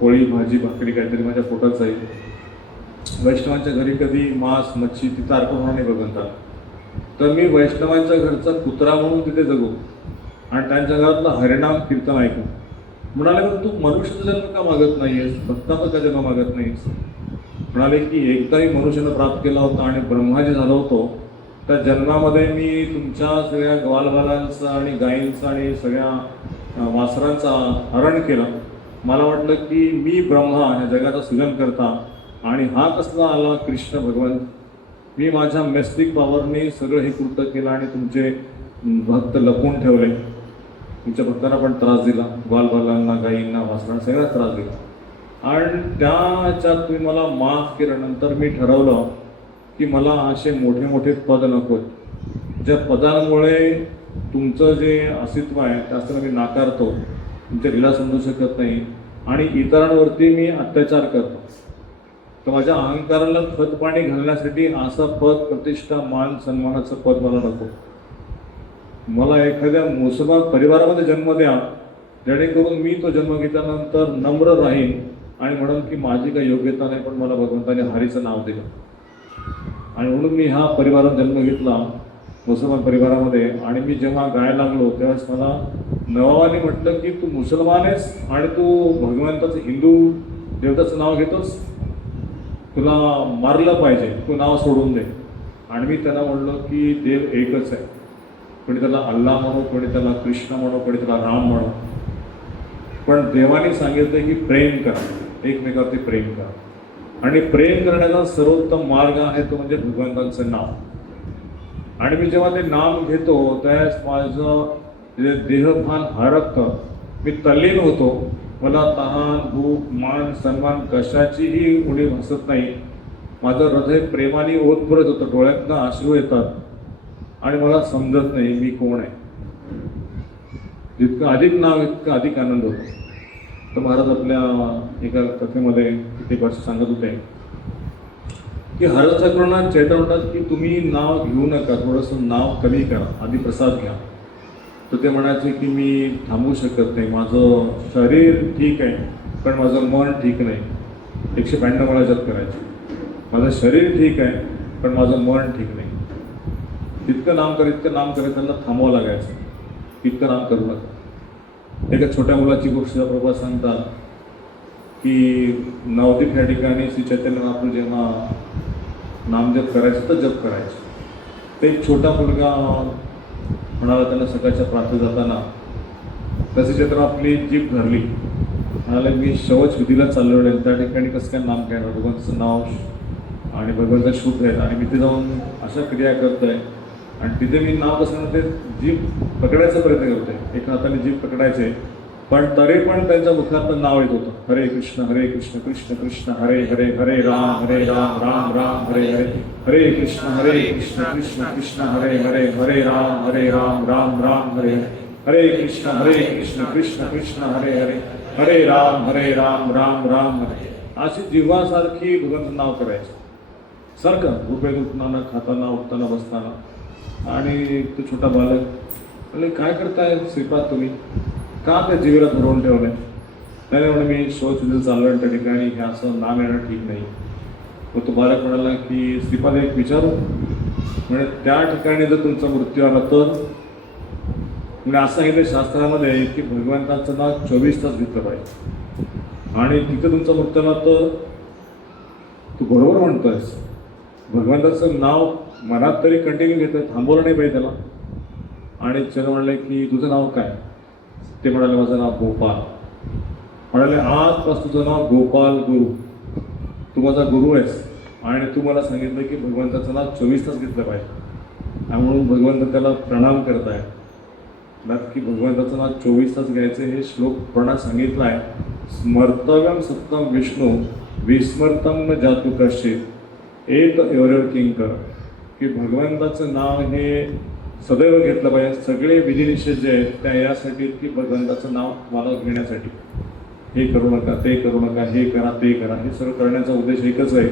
पोळी भाजी भाकरी काहीतरी माझ्या पोटात जाईल. वैष्णवांच्या घरी कधी मांस मच्छी तिथं अर्पण होणार नाही भगवंताला, तर मी वैष्णवांच्या घरचा कुत्रा म्हणून तिथे जगू आणि त्यांच्या घरातलं हरिनाम कीर्तन ऐकू. म्हणाले पण तू मनुष्याचा जन्म का मागत नाहीयेस, भक्ताचा का जन्म मागत नाहीस. म्हणाले की एकदाही मनुष्यानं प्राप्त केला होता आणि ब्रह्माजी झालो होतो, त्या जन्मामध्ये मी तुमच्या सगळ्या ग्वालबालांचं आणि गायींचं आणि सगळ्या वासरांचा हरण केलं. मला वाटलं की मी ब्रह्मा ह्या जगाचा सृजन करता आणि हा कसला आला कृष्ण भगवंत. मी माझ्या मेस्टिक पॉवरने सगळं हे कृत्य केलं आणि तुमचे भक्त लपवून ठेवले, तुमच्या भक्तांना पण त्रास दिला, ग्वालबालांना गायींना वासरांना सगळ्यात त्रास दिला. आणि त्याच्यात तुम्ही मला माफ केल्यानंतर मी ठरवलं की मला असे मोठे मोठे पद नको, ज्या पदांमुळे तुमचं जे अस्तित्व आहे त्याचं मी नाकारतो, तुमच्या लीला समजू शकत नाही आणि इतरांवरती मी अत्याचार करतो. तर माझ्या अहंकाराला खतपाणी घालण्यासाठी असं पद, प्रतिष्ठा, मान सन्मानाचं पद मला नको. मला एखाद्या मुसलमान परिवारामध्ये जन्म द्या, जेणेकरून मी तो जन्म घेतल्यानंतर नम्र राहीन आणि म्हणून की माझी काही योग्यता नाही, पण मला भगवंताने हरीचं नाव दिलं. आणि म्हणून मी ह्या परिवारात जन्म घेतला, मुसलमान परिवारामध्ये. आणि मी जेव्हा गायला लागलो तेव्हाच मला नवाबाने म्हटलं की तू मुसलमान आहेस आणि तू भगवंताचं हिंदू देवताचं नाव घेतोस, तुला मारलं पाहिजे, तू नाव सोडून दे. आणि मी त्यांना म्हणलो की देव एकच आहे, कोणी त्याला अल्लाह म्हणू, कोणी त्याला कृष्ण म्हणू, कोणी त्याला राम म्हणू, पण देवाने सांगितलं की प्रेम करा, एकमेकावरती प्रेम करा. आणि प्रेम करण्याचा सर्वोत्तम मार्ग आहे तो म्हणजे भगवंतांचं नाव. आणि मी जेव्हा ते नाम घेतो त्यावेळेस माझं जे देहभान हरपतं, मी तल्लीन होतो. मला तहान, भूक, मान, सन्मान कशाचीही उणीव भासत नाही. माझं हृदय प्रेमाने ओतभरत होतं, डोळ्यातनं अश्रू येतात आणि मला समजत नाही मी कोण आहे. जितकं अधिक नाव इतकं अधिक आनंद होतो. तर महाराज आपल्या एका कथेमध्ये किती वर्ष सांगत होते की हरचक्रांना चैतन्य म्हणतात की तुम्ही नाव घेऊ नका, थोडंसं नाव कमी करा, आधी प्रसाद घ्या. तर ते म्हणायचे की मी थांबू शकत नाही, माझं शरीर ठीक आहे पण माझं मन ठीक नाही. 192 वेळा जप करायचे. माझं शरीर ठीक आहे पण माझं मन ठीक नाही. इतकं नाम त्यांना थांबवावं लागायचं. इतकं नाम करू नका. एका छोट्या मुलाची गोष्ट प्रभा सांगतात की नवदीप या ठिकाणी श्री चैतन्य महाप्रभू जेव्हा नामजप करायचं तर जप करायचं. ते एक छोटा मुलगा म्हणाला त्यांना सकाळच्या प्रार्थना जाताना, तसे चित्र आपली जीभ धरली, म्हणाले मी शौच विधीला चाललो आहे, त्या ठिकाणी कसं काय नाम घेणार, भगवंताचं नाव आणि भगवंता शुद्ध आहेत आणि मी तिथे जाऊन अशा क्रिया करतोय आणि तिथे मी नाव कसं ते जीभ पकडायचा प्रयत्न करतोय, एका हाताने जीभ पकडायचे पण तरी पण त्यांच्या मुखात नाव येत होतं, हरे कृष्ण कृष्ण कृष्ण हरे हरे, हरे राम राम राम हरे हरे, हरे कृष्ण कृष्ण कृष्ण हरे हरे, हरे राम राम राम हरे हरे, हरे कृष्ण कृष्ण कृष्ण हरे हरे, हरे राम राम राम हरे. अशी जीवासारखी भगवंत नाव करायचं सारखं, झोपेत उठताना, खाताना, उठताना, बसताना. आणि तो छोटा बालक म्हणजे काय करताय श्रीपाद तुम्ही, का त्या जीवेला धरून ठेवलंय. नाही म्हणे मी शोध चाललं त्या ठिकाणी हे असं नाम येणं ठीक नाही. मग तो बालक म्हणाला की श्रीपाद एक विचारू, म्हणजे त्या ठिकाणी जर तुमचा मृत्यू आला तर, म्हणजे असं सांगितलं शास्त्रामध्ये की भगवंताचं नाव 24 तास घेतलं पाहिजे आणि तिथे तुमचा मृत्यू आला तर तू बरोबर म्हणतोयस, भगवंताचं नाव मनात तरी कंटिन्यू घेतोय, थांबवलं नाही पाहिजे त्याला. आणि त्यानं म्हणलं की तुझं नाव काय. ते म्हणाले माझं नाव गोपाल. म्हणाले आजपासून तुझं नाव गोपाल गुरु, तू माझा गुरु आहेस आणि तू मला सांगितलं की भगवंताचं नाव 24 तास घेतलं पाहिजे. आणि म्हणून भगवंत त्याला प्रणाम करताय की भगवंताचं नाव 24 तास घ्यायचं. हे श्लोक प्रणा सांगितलं आहे, स्मर्तव्यम सत्तम विष्णू विस्मर्तम न जातु कश्चित एक एवढं किंकर, की भगवंताचं नाव हे सदैव घेतलं पाहिजे. सगळे विधिनिषेध जे आहेत त्या यासाठी की भगवंताचं नाव मला घेण्यासाठी, हे करू नका, ते करू नका, हे करा, ते करा, हे सगळं करण्याचा उद्देश एकच आहे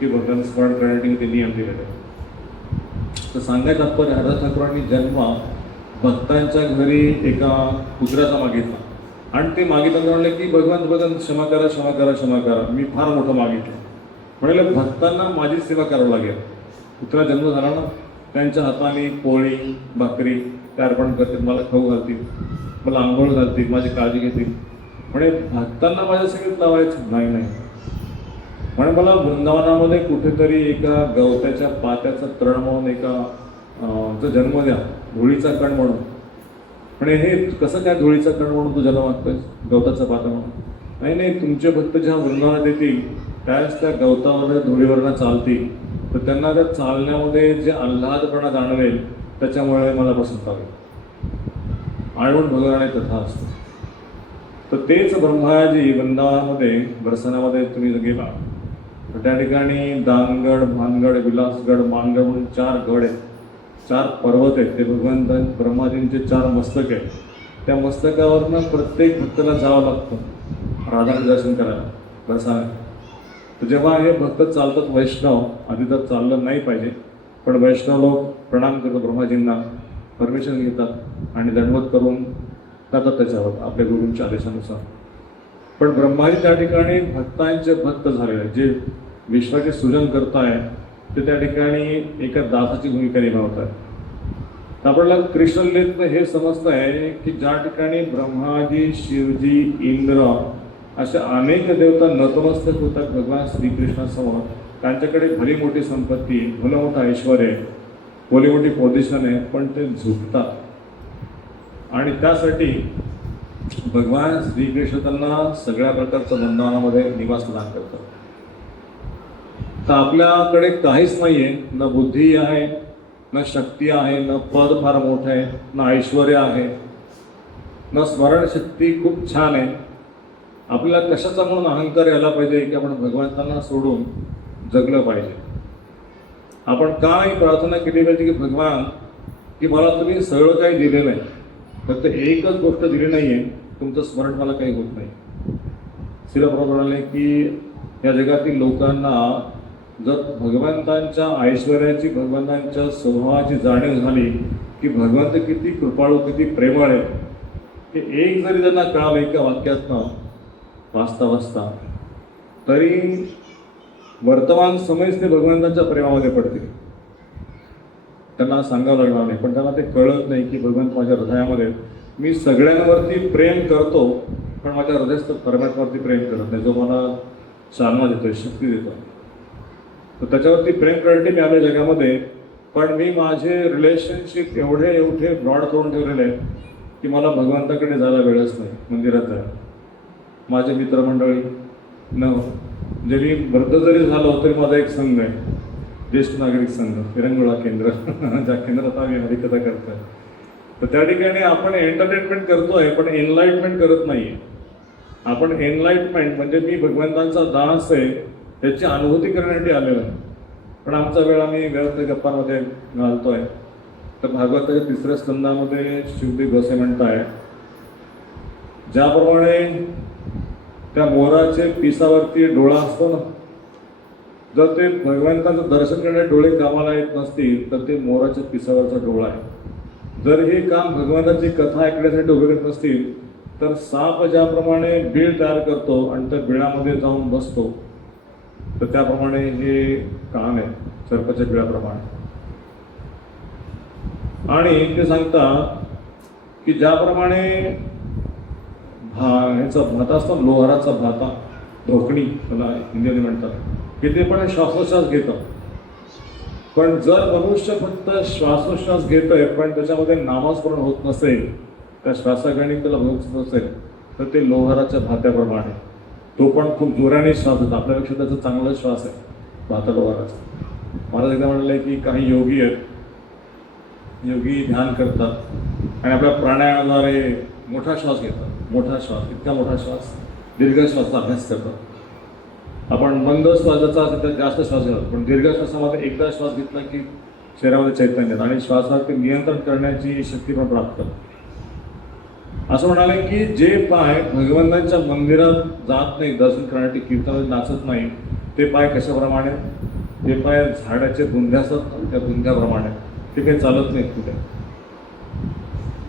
की भगवंत स्मरण करण्यासाठी ते नियम दिलेले आहेत. तर सांगायचं आपण हरदास ठाकूरांनी जन्म भक्तांच्या घरी एका कुत्र्याचा मागितला आणि ते मागितलं म्हणले की भगवंत क्षमा करा, मी फार मोठं मागितलं. म्हणाले भक्तांना माझी सेवा करावं लागेल. कुत्रा जन्म झाला ना, त्यांच्या हाताने पोळी भाकरी ते अर्पण करतील, मला खाऊ घालतील, मला आंघोळ घालतील, माझी काळजी घेतील. म्हणजे भक्तांना माझ्या सगळीत लावायचं नाही. म्हणजे मला वृंदावनामध्ये कुठेतरी एका गवताच्या पात्याचा तृण म्हणून एका जन्म द्या, धुळीचा कण म्हणून. म्हणजे हे कसं काय धुळीचा कण म्हणून तू जन्म मागतोय, गवताचा पाता म्हणून. नाही, तुमचे भक्त जेव्हा वृंदावनात येतील त्यावेळेस त्या गवतावर धुळीवरनं चालतील, तर त्यांना त्या चालण्यामध्ये जे आल्हादपणा जाणवेल त्याच्यामुळे मला पसंत हवे. आणि म्हणून भगवान कथा असतो. तर तेच ब्रह्माजी वृंदावनामध्ये बरसाण्यामध्ये तुम्ही गेला तर त्या ठिकाणी दानगड, भानगड, विलासगड, मानगड म्हणून 4 गड आहेत, 4 पर्वत आहेत. ते भगवंत ब्रह्माजींचे 4 मस्तक आहेत. त्या मस्तकावरनं प्रत्येक भक्ताला जावं लागतं राधाचं दर्शन करायला बरसाण्यात. तर जेव्हा हे भक्त चालतात वैष्णव, आधी तर चाललं नाही पाहिजे, पण वैष्णव लोक प्रणाम करतात ब्रह्माजींना, परमिशन घेतात आणि दंडवत करून जातात त्याच्यावर आपल्या गुरूंच्या आदेशानुसार. पण ब्रह्माजी त्या ठिकाणी भक्तांचे भक्त झालेले, जे विश्वाचे सृजन करताय ते त्या ठिकाणी एका दासाची भूमिका निभावत आहे. तर आपल्याला कृष्णलीलेतनं हे समजतं आहे की ज्या ठिकाणी ब्रह्माजी, शिवजी, इंद्र अशा अनेक देवता नतमस्तक होतात भगवान श्रीकृष्णासमोर. त्यांच्याकडे भली मोठी संपत्ती, भलं मोठं ऐश्वर आहे, भली मोठी पोझिशन आहे, पण ते झुकतात. आणि त्यासाठी भगवान श्रीकृष्ण त्यांना सगळ्या प्रकारच्या वृंदावनामध्ये निवास प्रदान करतात. तर आपल्याकडे काहीच नाही आहे, न बुद्धी आहे, न शक्ती आहे, न पद फार मोठं आहे, न ऐश्वर आहे, न स्मरणशक्ती खूप छान आहे. आपल्याला कशाचा म्हणून अहंकार यायला पाहिजे की आपण भगवंतांना सोडून जगलं पाहिजे. आपण काय प्रार्थना केली पाहिजे की भगवान, की मला तुम्ही सगळं काही दिलेलं आहे, फक्त एकच गोष्ट दिली नाही आहे, तुमचं स्मरण मला काही होत नाही. श्रील प्रभुपाद म्हणाले की या जगातील लोकांना जर भगवंतांच्या ऐश्वर्याची, भगवंतांच्या स्वभावाची जाणीव झाली की भगवंत किती कृपाळू, किती प्रेमळ आहे, ते एक जरी त्यांना कळालं एका वाक्यातनं वाचता वाचता, तरी वर्तमान समयच ते भगवंतांच्या प्रेमामध्ये पडतील. त्यांना सांगावं लागणार नाही, पण त्यांना ते कळत नाही की भगवंत माझ्या हृदयामध्ये, मी सगळ्यांवरती प्रेम करतो पण माझ्या हृदयस्थ परमात्म्यावरती प्रेम करत नाही, जो मला चालना देतोय, शक्ती देतो. तर त्याच्यावरती प्रेम करण्यासाठी मी आलो जगामध्ये, पण मी माझे रिलेशनशिप एवढे ब्रॉड करून ठेवलेले आहेत की मला भगवंताकडे जायला वेळच नाही, मंदिरात जायला. माझे मित्रमंडळी म्हणजे मी वृद्ध जरी झालो तरी माझा एक संघ आहे, ज्येष्ठ नागरिक संघ, विरंगुळा केंद्र, ज्या केंद्रात आम्ही हरिकथा करतोय. तर त्या ठिकाणी आपण एंटरटेनमेंट करतोय पण एनलाइटमेंट करत नाहीये. आपण एनलाइटमेंट म्हणजे मी भगवंतांचा दास आहे त्याची अनुभूती करण्यासाठी आलेलो आहे, पण आमचा वेळ आम्ही व्यर्थ गप्पांमध्ये घालतोय. तर भागवताच्या 3ऱ्या स्कंदामध्ये शिवदेव गोसाई म्हणताय, ज्याप्रमाणे त्या मोराचे पिसावरती डोळा असतो ना, जर ते भगवंताचं दर्शन करण्याचे डोळे कामाला येत नसतील तर ते मोराच्या पिसावरचा डोळा आहे. जर हे काम भगवंताची कथा ऐकण्यासाठी उभे करत नसतील तर साप ज्याप्रमाणे बीळ तयार करतो आणि त्या बिळामध्ये जाऊन बसतो, तर त्याप्रमाणे हे काम आहे सर्पाच्या बिळाप्रमाणे. आणि ते सांगतात की ज्याप्रमाणे ह्याचा भाता असतो, लोहाराचा भाता, ढोकणी त्याला हिंदीमध्ये म्हणतात, की ते पण श्वासोश्वास घेतं. पण जर मनुष्य फक्त श्वासोश्वास घेतोय पण त्याच्यामध्ये नामस्मरण होत नसेल, त्या श्वासागणी त्याला भोगत नसेल, तर ते लोहाराच्या भात्याप्रमाणे, तो पण खूप जोराने श्वास देतो, आपल्यापेक्षा त्याचा चांगला श्वास आहे भाता लोहाराचा. मला एकदा म्हणलं की काही योगी आहेत, योगी ध्यान करतात आणि आपल्या प्राणायामाद्वारे मोठा श्वास घेतात, मोठा श्वास, इतका मोठा श्वास, दीर्घ श्वासाचा अभ्यास करतात. आपण मंद श्वासाचा असेल तर जास्त श्वास घेतात, पण दीर्घ श्वासामध्ये एकदा श्वास घेतला की शरीरामध्ये चैतन्य आणि श्वासावरती नियंत्रण करण्याची शक्ती पण प्राप्त करतात. असं म्हणाले की जे पाय भगवंतांच्या मंदिरात जात नाही दर्शन करण्यासाठी, कीर्तनामध्ये नाचत नाही, ते पाय कशाप्रमाणे, ते पाय झाडाचे बुंध्या असतात त्या बुंध्याप्रमाणे, ते काही चालत नाहीत कुठे.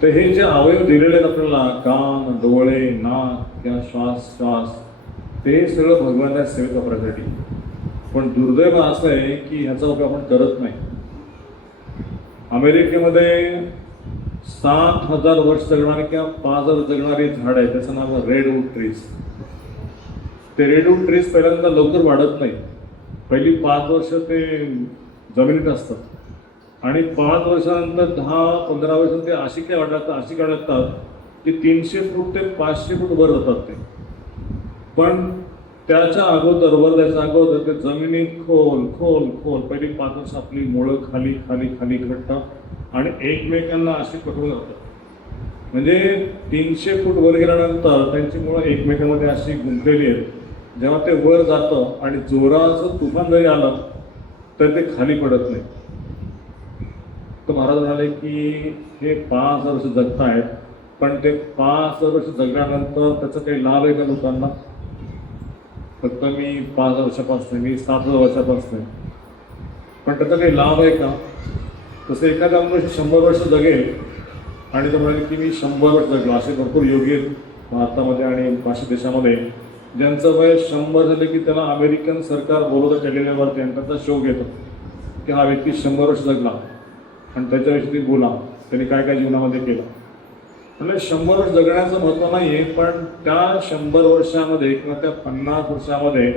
तर हे जे अवयव दिलेले आहेत आपल्याला, कान, डोळे, नाक किंवा श्वास, ते सगळं भगवंताच्या सेवेत वापरण्यासाठी. पण दुर्दैव असं आहे की ह्याचा उपयोग आपण करत नाही. अमेरिकेमध्ये 7,000 वर्ष जगणारे किंवा 5,000 जगणारे झाड आहे, त्याचं नाव आहे रेडवूड ट्रीज. ते रेडवूड ट्रीज पहिल्यांदा लवकर वाढत नाही, पहिली 5 वर्ष ते जमिनीत असतात आणि 5 वर्षानंतर 10-15 वर्षांत ते अशी काय वाढतात की 300 फूट ते 500 फूट वर जातात ते. पण त्याच्या अगोदर ते जमिनीत खोल पहिली 5 वर्ष आपली मुळं खाली घट्ट आणि एकमेकांना अशी पकडून जातात. म्हणजे 300 फूट वर गेल्यानंतर त्यांची मुळं एकमेकांमध्ये अशी गुंफलेली आहेत. जेव्हा ते वर जातं आणि जोराचं तुफान जरी आलं तर ते खाली पडत नाही. तर महाराज म्हणाले की हे 5,000 वर्ष जगतायत, पण ते 5,000 वर्ष जगल्यानंतर त्याचा काही लाभ आहे का लोकांना? फक्त मी 5,000 वर्षापासून, मी 7,000 वर्षापासून, पण त्याचा काही लाभ आहे का? तसं एखादा मनुष्य 100 वर्ष जगेल आणि तो म्हणाले की मी 100 वर्ष जगलो. असे भरपूर योगी आहेत भारतामध्ये आणि पाश्चिम देशामध्ये, ज्यांचं वय 100 झालं की त्याला अमेरिकन सरकार बोलवतं टेलिव्हिजनवरती आणि त्याचा शो घेतो की हा व्यक्ती 100 वर्ष जगला आणि त्याच्याविषयी बोला त्यांनी काय काय जीवनामध्ये केलं. म्हणजे 100 वर्ष जगण्याचं महत्त्व नाही आहे, पण त्या 100 वर्षामध्ये किंवा त्या 50 वर्षामध्ये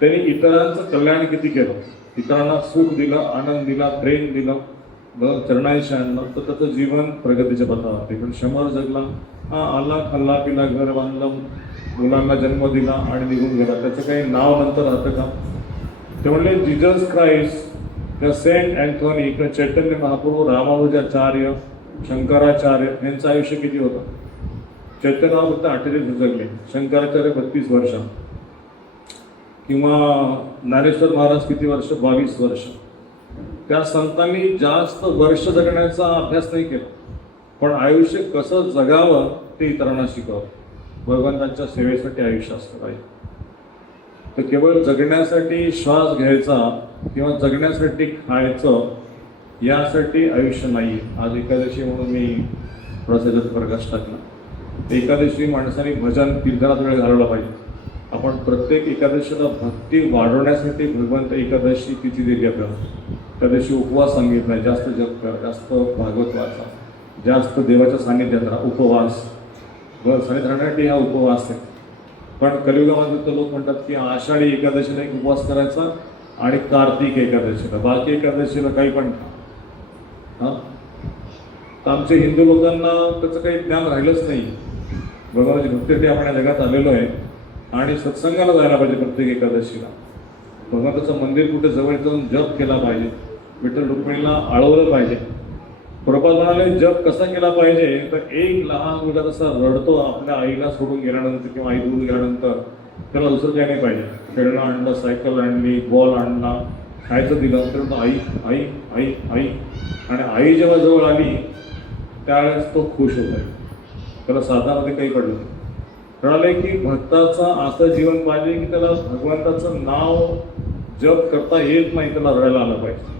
त्यांनी इतरांचं कल्याण किती केलं, इतरांना सुख दिलं, आनंद दिला, प्रेम दिलं, चरणाईशी आणलं, तर त्याचं जीवन प्रगतीच्या पथावरती. पण 100 वर्ष जगला, आला, खाल्ला, पिला, घर बांधलं, मुलांना जन्म दिला आणि निघून गेला, त्याचं काही नाव नंतर राहतं का? ते म्हणले जीजस क्राइस्ट किंवा सेंट अँथोनी किंवा चैतन्य महाप्रभू, रामानुजाचार्य, शंकराचार्य यांचं आयुष्य किती होतं? चैतन्यराव फक्त 48 जगले, शंकराचार्य 32 वर्ष, किंवा ज्ञानेश्वर महाराज किती वर्ष? 22 वर्ष. त्या संतांनी जास्त वर्ष जगण्याचा अभ्यास नाही केला, पण आयुष्य कसं जगावं ते इतरांना शिकवलं. भगवंतांच्या सेवेसाठी आयुष्य असतं पाहिजे. तर केवळ जगण्यासाठी श्वास घ्यायचा किंवा जगण्यासाठी खायचं यासाठी आयुष्य नाही. आज एकादशी म्हणून मी थोडासा त्याच्यात प्रकाश टाकला. एकादशी माणसाने भजन कीर्तनात वेळ घालवला पाहिजे. आपण प्रत्येक एकादशीला भक्ती वाढवण्यासाठी भगवंत एकादशी तिथी दिली आपल्याला. एकादशी उपवास सांगितला, जास्त जप कर, जास्त भागवत वाचा, जास्त देवाच्या सान्निध्यात राहा. उपवास सान्निध्यात राहण्यासाठी हा उपवास आहे. पण कलियुगामध्ये तर लोक म्हणतात की आषाढी एकादशीला एक उपवास करायचा आणि कार्तिक एकादशीला, बाकी एकादशीला काही पण हां. तर आमच्या हिंदू लोकांना त्याचं काही ज्ञान राहिलंच नाही. भगवानाची भक्तीसाठी आपण या जगात आलेलो आहे आणि सत्संगाला जायला पाहिजे प्रत्येक एकादशीला. भगवंताचं मंदिर कुठे जवळ जाऊन जप केला पाहिजे, विठ्ठल रुक्मिणीला आळवलं पाहिजे. प्रभुपाद म्हणाले जप कसा केला पाहिजे, तर एक लहान मुलगा जसा रडतो आपल्या आईला सोडून गेल्यानंतर किंवा आई दूर गेल्यानंतर, त्याला दुसरं काही नाही पाहिजे. खेळणं आणलं, सायकल आणली, बॉल आणला, खायचं दिलं, तर आई आई आई आई, आणि आई जेव्हा जवळ आली त्यावेळेस तो खुश होतो. त्याला साधामध्ये काही पडलं नाही. म्हणाले की भक्ताचं असं जीवन पाहिजे की त्याला भगवंताचं नाव जप करता येत नाही, त्याला रडायला आलं पाहिजे.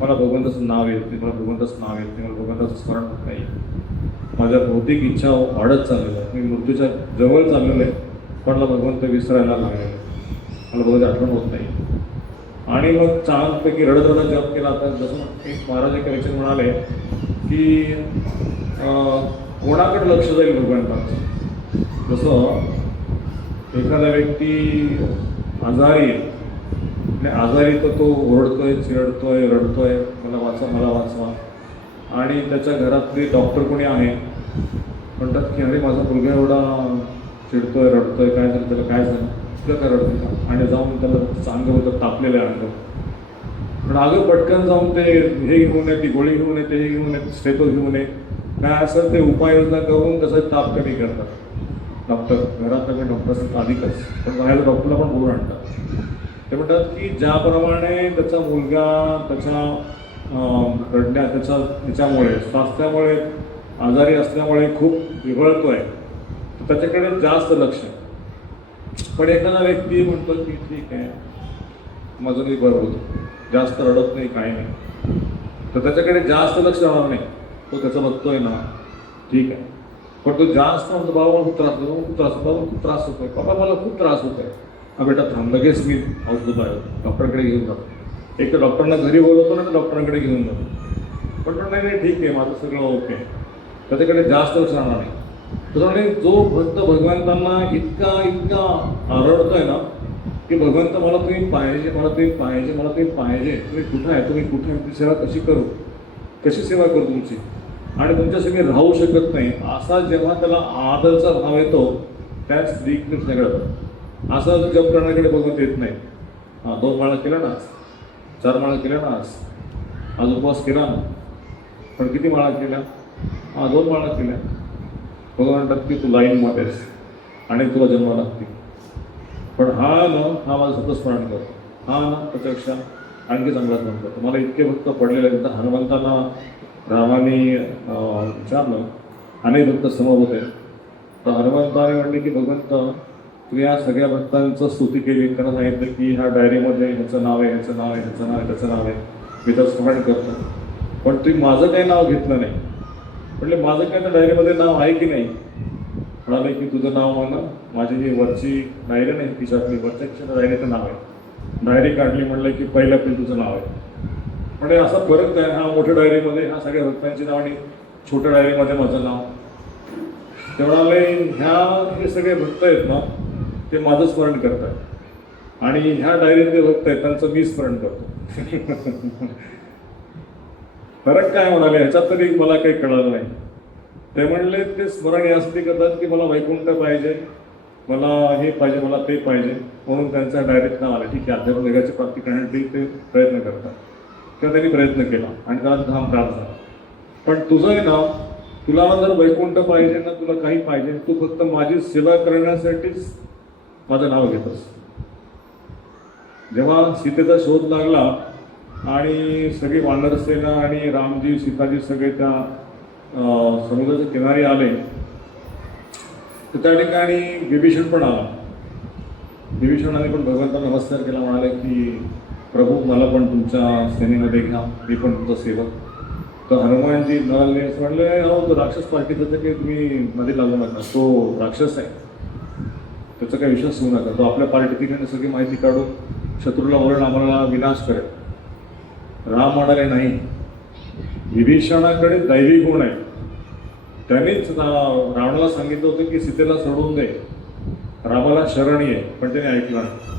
मला भगवंताचं नाव येत नाही, मला भगवंताचं नाव येत नाही, मला भगवंताचं स्मरण होत नाही, माझ्या भौतिक इच्छा वाढत चाललेल्या आहे, मी मृत्यूच्या जवळ चाललेलो आहे, पण मला भगवंत विसरायला लागले, मला भगवंत आठवण होत नाही. आणि मग छानपैकी रडत रडत जप केला. तर जसं एक महाराज एका व्यक्ती म्हणाले की कोणाकडे लक्ष जाईल भगवंताचं. जसं एखादा व्यक्ती आजारी आहे आणि आजारी तर तो ओरडतोय, चिरडतोय, रडतोय, मला वाचवा, मला वाचवा. आणि त्याच्या घरातले डॉक्टर कोणी आहे, म्हणतात की अरे माझा मुलगा एवढा चिडतोय, रडतोय, काय झालं त्याला, काय झालं तुला, काय रडतोय का? आणि जाऊन त्याला चांगलं होतं, तापलेलं आहे अंग. पण अगं पटकन जाऊन ते हे घेऊन ये, ती गोळी घेऊन ये, ते हे घेऊन ये, स्टेपो घेऊन ये, काय असं ते उपाययोजना करून त्याचा ताप कमी करतात. डॉक्टर घरात काही डॉक्टर अधिकच, पण बाहेर डॉक्टरला पण बोलून आणतात. ते म्हणतात की ज्याप्रमाणे त्याचा मुलगा त्याच्या त्याच्यामुळे स्वास्थ्यामुळे आजारी असल्यामुळे खूप विवळतोय, तर त्याच्याकडे जास्त लक्ष. पण एखादा व्यक्ती म्हणतो की ठीक आहे माझं मी बरं होतो, जास्त रडत नाही, काही नाही, तर त्याच्याकडे जास्त लक्ष राहणार नाही. तो त्याचं बघतोय ना, ठीक आहे. पण तो जास्त म्हणतो बाबा मला खूप त्रास होतो, खूप त्रास होतो, खूप त्रास होतोय, बाबा मला खूप त्रास होतोय, हा बेटा थांब, लगेच मी औषध आहे डॉक्टरकडे घेऊन जातो. एक तर डॉक्टरांना घरी बोलवतो ना, तर डॉक्टरांकडे घेऊन जातो. पण नाही नाही ठीक आहे माझं सगळं ओके, त्याच्याकडे जास्त लक्ष राहणार नाही. त्याच्यामुळे जो भक्त भगवंतांना इतका इतका रडतोय ना की भगवंत मला तुम्ही पाहिजे, मला तुम्ही पाहिजे, मला तुम्ही पाहिजे, तुम्ही कुठं आहे, तुम्ही कुठे आहे, सेवा कशी करू, कशी सेवा करू तुमची, आणि तुमच्यासाठी राहू शकत नाही, असा जेव्हा त्याला आदरचा भाव येतो त्याच श्रीकृष्ण घडतं. असा जप करण्याकडे भगवंत येत नाही. 2 माळा केल्या ना, 4 माळा केल्या ना, आज उपवास केला ना, पण किती माळा केल्या? 2 माळा केल्या. भगवान म्हणतात की तू लाईनमध्ये आहेस आणि तुला जन्म लागतील. पण हा माझं सतत स्मरण करतो, हा ना त्याच्यापेक्षा आणखी चांगला स्मरण करतो. मला इतके भक्त पडलेले आहेत. हनुमंतांना रामाने विचारलं, अनेक भक्त समोर होते, तर हनुमंताने म्हणले की भगवंत तू या सगळ्या भक्तांचं स्तुती केली, त्यांना सांगितलं की ह्या डायरीमध्ये ह्याचं नाव आहे, ह्याचं नाव आहे, ह्याचं नाव आहे, त्याचं नाव आहे, मी तर स्मरण करतो, पण तुम्ही माझं काही नाव घेतलं नाही. म्हटले माझं काय त्या डायरीमध्ये नाव आहे की नाही? म्हणाले की तुझं नाव म्हणा, माझी जी वरची डायरी नाही खिशातली, वरच्या डायरीचं नाव आहे. डायरी काढली, म्हणलं की पहिल्या पेज तुझं नाव आहे. म्हणजे असा फरक आहे, हा मोठ्या डायरीमध्ये ह्या सगळ्या भक्तांची नाव आणि छोट्या डायरीमध्ये माझं नाव. ते म्हणाले हे सगळे भक्त आहेत ना, ते माझं स्मरण करतात आणि ह्या डायरीत जे भक्त आहेत त्यांचं मी स्मरण करतो. फरक काय म्हणाले, ह्याच्यात तरी मला काही कळलं नाही. ते म्हणले ते स्मरण यासाठी करतात की मला वैकुंठ पाहिजे, मला हे पाहिजे, मला ते पाहिजे, म्हणून त्यांच्या डायरीत नाव आलं. ठीक आहे, अध्यात्म जगाची प्राप्ती करण्यासाठी ते प्रयत्न करतात किंवा त्यांनी प्रयत्न केला आणि त्याला धाम प्राप्त झाला. पण तुझं हे नाव तुला जर वैकुंठ पाहिजे ना, तुला काही पाहिजे, तू फक्त माझी सेवा करण्यासाठीच माझं नाव घेतोस. जेव्हा सीतेचा शोध लागला आणि सगळी वानरसेना आणि रामजी सीताजी सगळे त्या समुद्राच्या किनारी आले, तर त्या ठिकाणी विभीषण पण आला. विभीषणाने पण भगवंताला नमस्कार केला, म्हणाले की प्रभू मला पण तुमच्या सेनेमध्ये घ्या, मी पण तुमचा सेवक. तर हनुमानजी नळले म्हणले, हो तो राक्षस पार्टीचा तर काही तुम्ही मध्ये लागू नका, तो राक्षस आहे, त्याचा काही विश्वास होऊ नका, तो आपल्या पार्टीकडे सगळी माहिती काढून शत्रूला ओरड आम्हाला विनाश करेल. राम म्हणाले नाही, विभीषणाकडे दैवी गुण आहे. त्यानेच रावणाला सांगितलं होतं की सीतेला सोडून दे, रामाला शरण ये, पण त्याने ऐकलं नाही.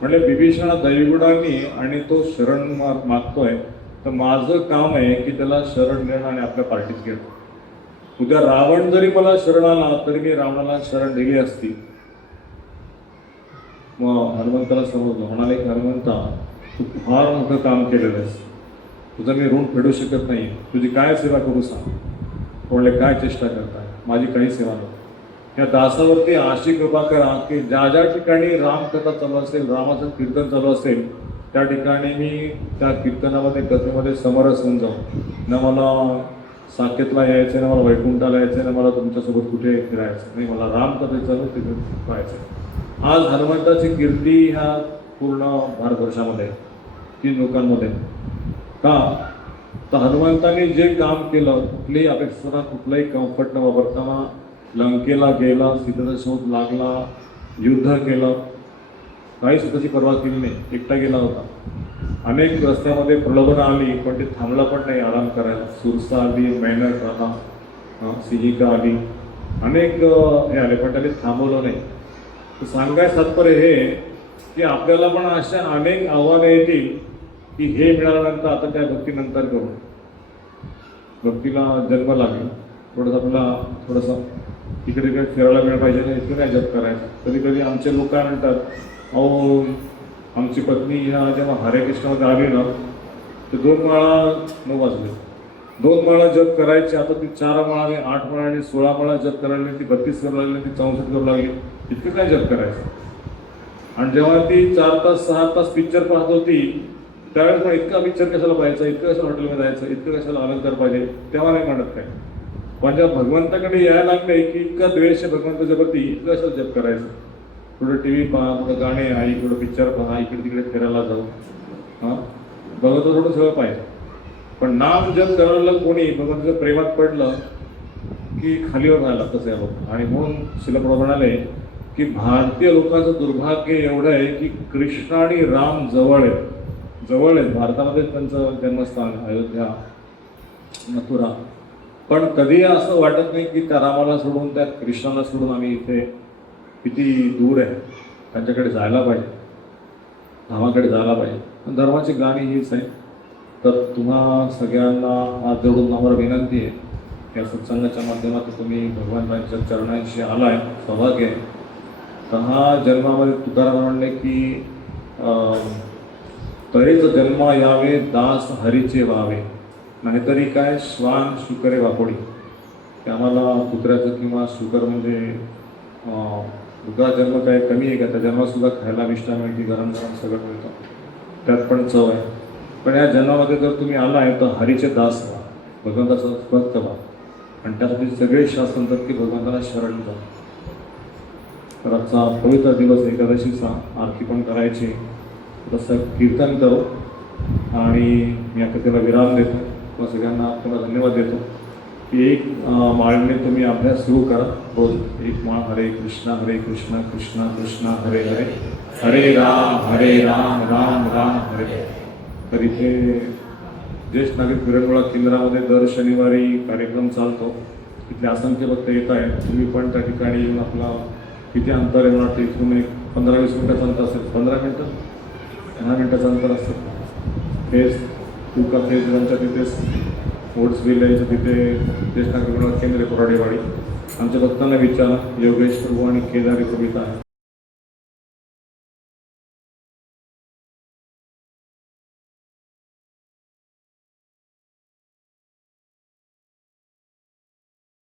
म्हणजे विभीषणा दैवगुणांनी आणि तो शरण मागतोय, तर माझं काम आहे की त्याला शरण देणं आणि आपल्या पार्टीत घेणं. उद्या रावण जरी मला शरण आला तरी मी रावणाला शरण दिली असती. मग हनुमंताला समजलं, म्हणाले की हनुमंता तू फार मोठं काम केलेलं आहेस, तुझं मी ऋण फेडू शकत नाही, तुझी काय सेवा करू सांग. म्हणले काय चेष्टा करताय, माझी काही सेवा नको. या दासावरती अशी कृपा करा की ज्या ज्या ठिकाणी रामकथा चालू असेल, रामाचं कीर्तन चालू असेल, त्या ठिकाणी मी त्या कीर्तनामध्ये कथेमध्ये समरस होऊन जाऊ. ना मला साकेतला यायचं, ना मला वैकुंठाला यायचं, ना मला तुमच्यासोबत कुठे फिरायचं नाही, मला रामकथे चालू तिथे पाहायचं. आज हनुमंताची कीर्ती ह्या पूर्ण भारतवर्षामध्ये 3 लोकांमध्ये. का तर हनुमंताने जे काम केलं, कुठलीही अपेक्षा कुठलाही कम्फर्ट न वापरताना लंकेला गेला, सीतेचा शोध लागला, युद्ध केलं, काही स्वतःची पर्वा केली नाही, एकटा गेला होता. अनेक रस्त्यामध्ये प्रलोभनं आली पण ते थांबला पण नाही आराम करायला. सुरसा आली, मेहनत आला, सिंहिका आली, अनेक हे आले पण त्यांनी थांबवलं नाही. तर सांगायचं तात्पर्य हे की आपल्याला पण अशा अनेक आव्हाने येतील की हे मिळाल्यानंतर आता त्या भक्तीनंतर करू. भक्तीला जन्म लागेल, थोडंसं आपल्याला थोडंसं इकडे तिकडे फिरायला मिळालं पाहिजे ना, इतकं नाही जप करायचं. कधी कधी आमचे लोक काय म्हणतात, अहो आमची पत्नी ह्या जेव्हा हरे कृष्णामध्ये आली ना, तर 2 माळा 9 वाजले, 2 माळा जप करायची. आता ती 4 माळाने 8 माळाने 16 माळा जप करायला लागली, ती 32 करू लागली, ती 64 करू लागली. इतकं काय जप करायचं. आणि जेव्हा ती 4 तास 6 तास पिक्चर पाहत होती, त्यावेळेस पण इतका पिक्चर कशाला पाहायचा, इतकं कशाला हॉटेलमध्ये जायचं, इतकं कशाला अलंकार पाहिजे, तेव्हा नाही म्हणत काय. पण जेव्हा भगवंताकडे यायला लागले की इतका द्वेष आहे भगवंताच्या प्रती, इतकं कशाला जप करायचं. थोडं TV पहा, थोडं गाणे आहे, थोडं पिक्चर पहा, इकडे तिकडे फिरायला जाऊ. भगवंत थोडं सगळं पाहिजे. पण नाम जप करायला कोणी भगवंताच्या प्रेमात पडलं की खालीवर राहायला कसं आहे बघ. आणि म्हणून शिलप्रभू म्हणाले की भारतीय लोकांचं दुर्भाग्य एवढं आहे की कृष्ण आणि राम जवळ आहेत. भारतामध्येच त्यांचं जन्मस्थान, अयोध्या, मथुरा. पण कधी असं वाटत नाही की त्या रामाला सोडून, त्या कृष्णाला सोडून आम्ही इथे किती दूर आहे. त्यांच्याकडे जायला पाहिजे, धामाकडे जायला पाहिजे. धर्माची गाणी हीच आहे. तर तुम्हा सगळ्यांना हात जोडून आम्हाला विनंती आहे, या सत्संगाच्या माध्यमातून तुम्ही भगवंतांच्या चरणांशी आलाय, सौभाग्य आहे. तर हा जन्मामध्ये तुकाराम म्हणले की तरीच जन्म यावे, दास हरीचे व्हावे, नाहीतरी काय श्वान शुकरे वाकोडी. की आम्हाला कुत्र्याचं किंवा शुकर म्हणजे दुसरा जन्म काय कमी आहे का. त्या जन्मातसुद्धा खायला विष्ठा मिळते, गरम गरम सगळं मिळतं, त्यात पण चव आहे. पण या जन्मामध्ये जर तुम्ही आलाय तर हरीचे दास व्हा, भगवंताचा भक्त व्हा. आणि त्यासाठी सगळे शास्त्र म्हणतात की भगवंताला शरण जा. तर आजचा पवित्र दिवस एकादशीचा आरती पण करायची, तसं कीर्तन करू. आणि मी आता त्याला विराम देतो व सगळ्यांना पुन्हा धन्यवाद देतो की एक माळने तुम्ही अभ्यास सुरू करा. रोज 1 माळ हरे कृष्ण कृष्ण कृष्ण हरे हरे, हरे राम राम राम हरे. तर इथे ज्येष्ठ नागरिक विरंगुळा केंद्रामध्ये दर शनिवारी कार्यक्रम चालतो. इथले असंख्य भक्त येत आहेत. तुम्ही पण त्या ठिकाणी येऊन आपला किती अंतर आहे मला इथून एक 15-20 मिनिटाचं अंतर असेल, 15 मिनिटं 10 मिनिटाचं अंतर असतं. फेस 2 का फेस 1च्या तिथेच स्पोर्ट्स बिल यायचं तिथे ज्येष्ठ नागरिक केंद्र कोराडेवाडी. आमच्या भक्तांना विचारा, योगेश प्रभू आणि केदारी कविता आहे.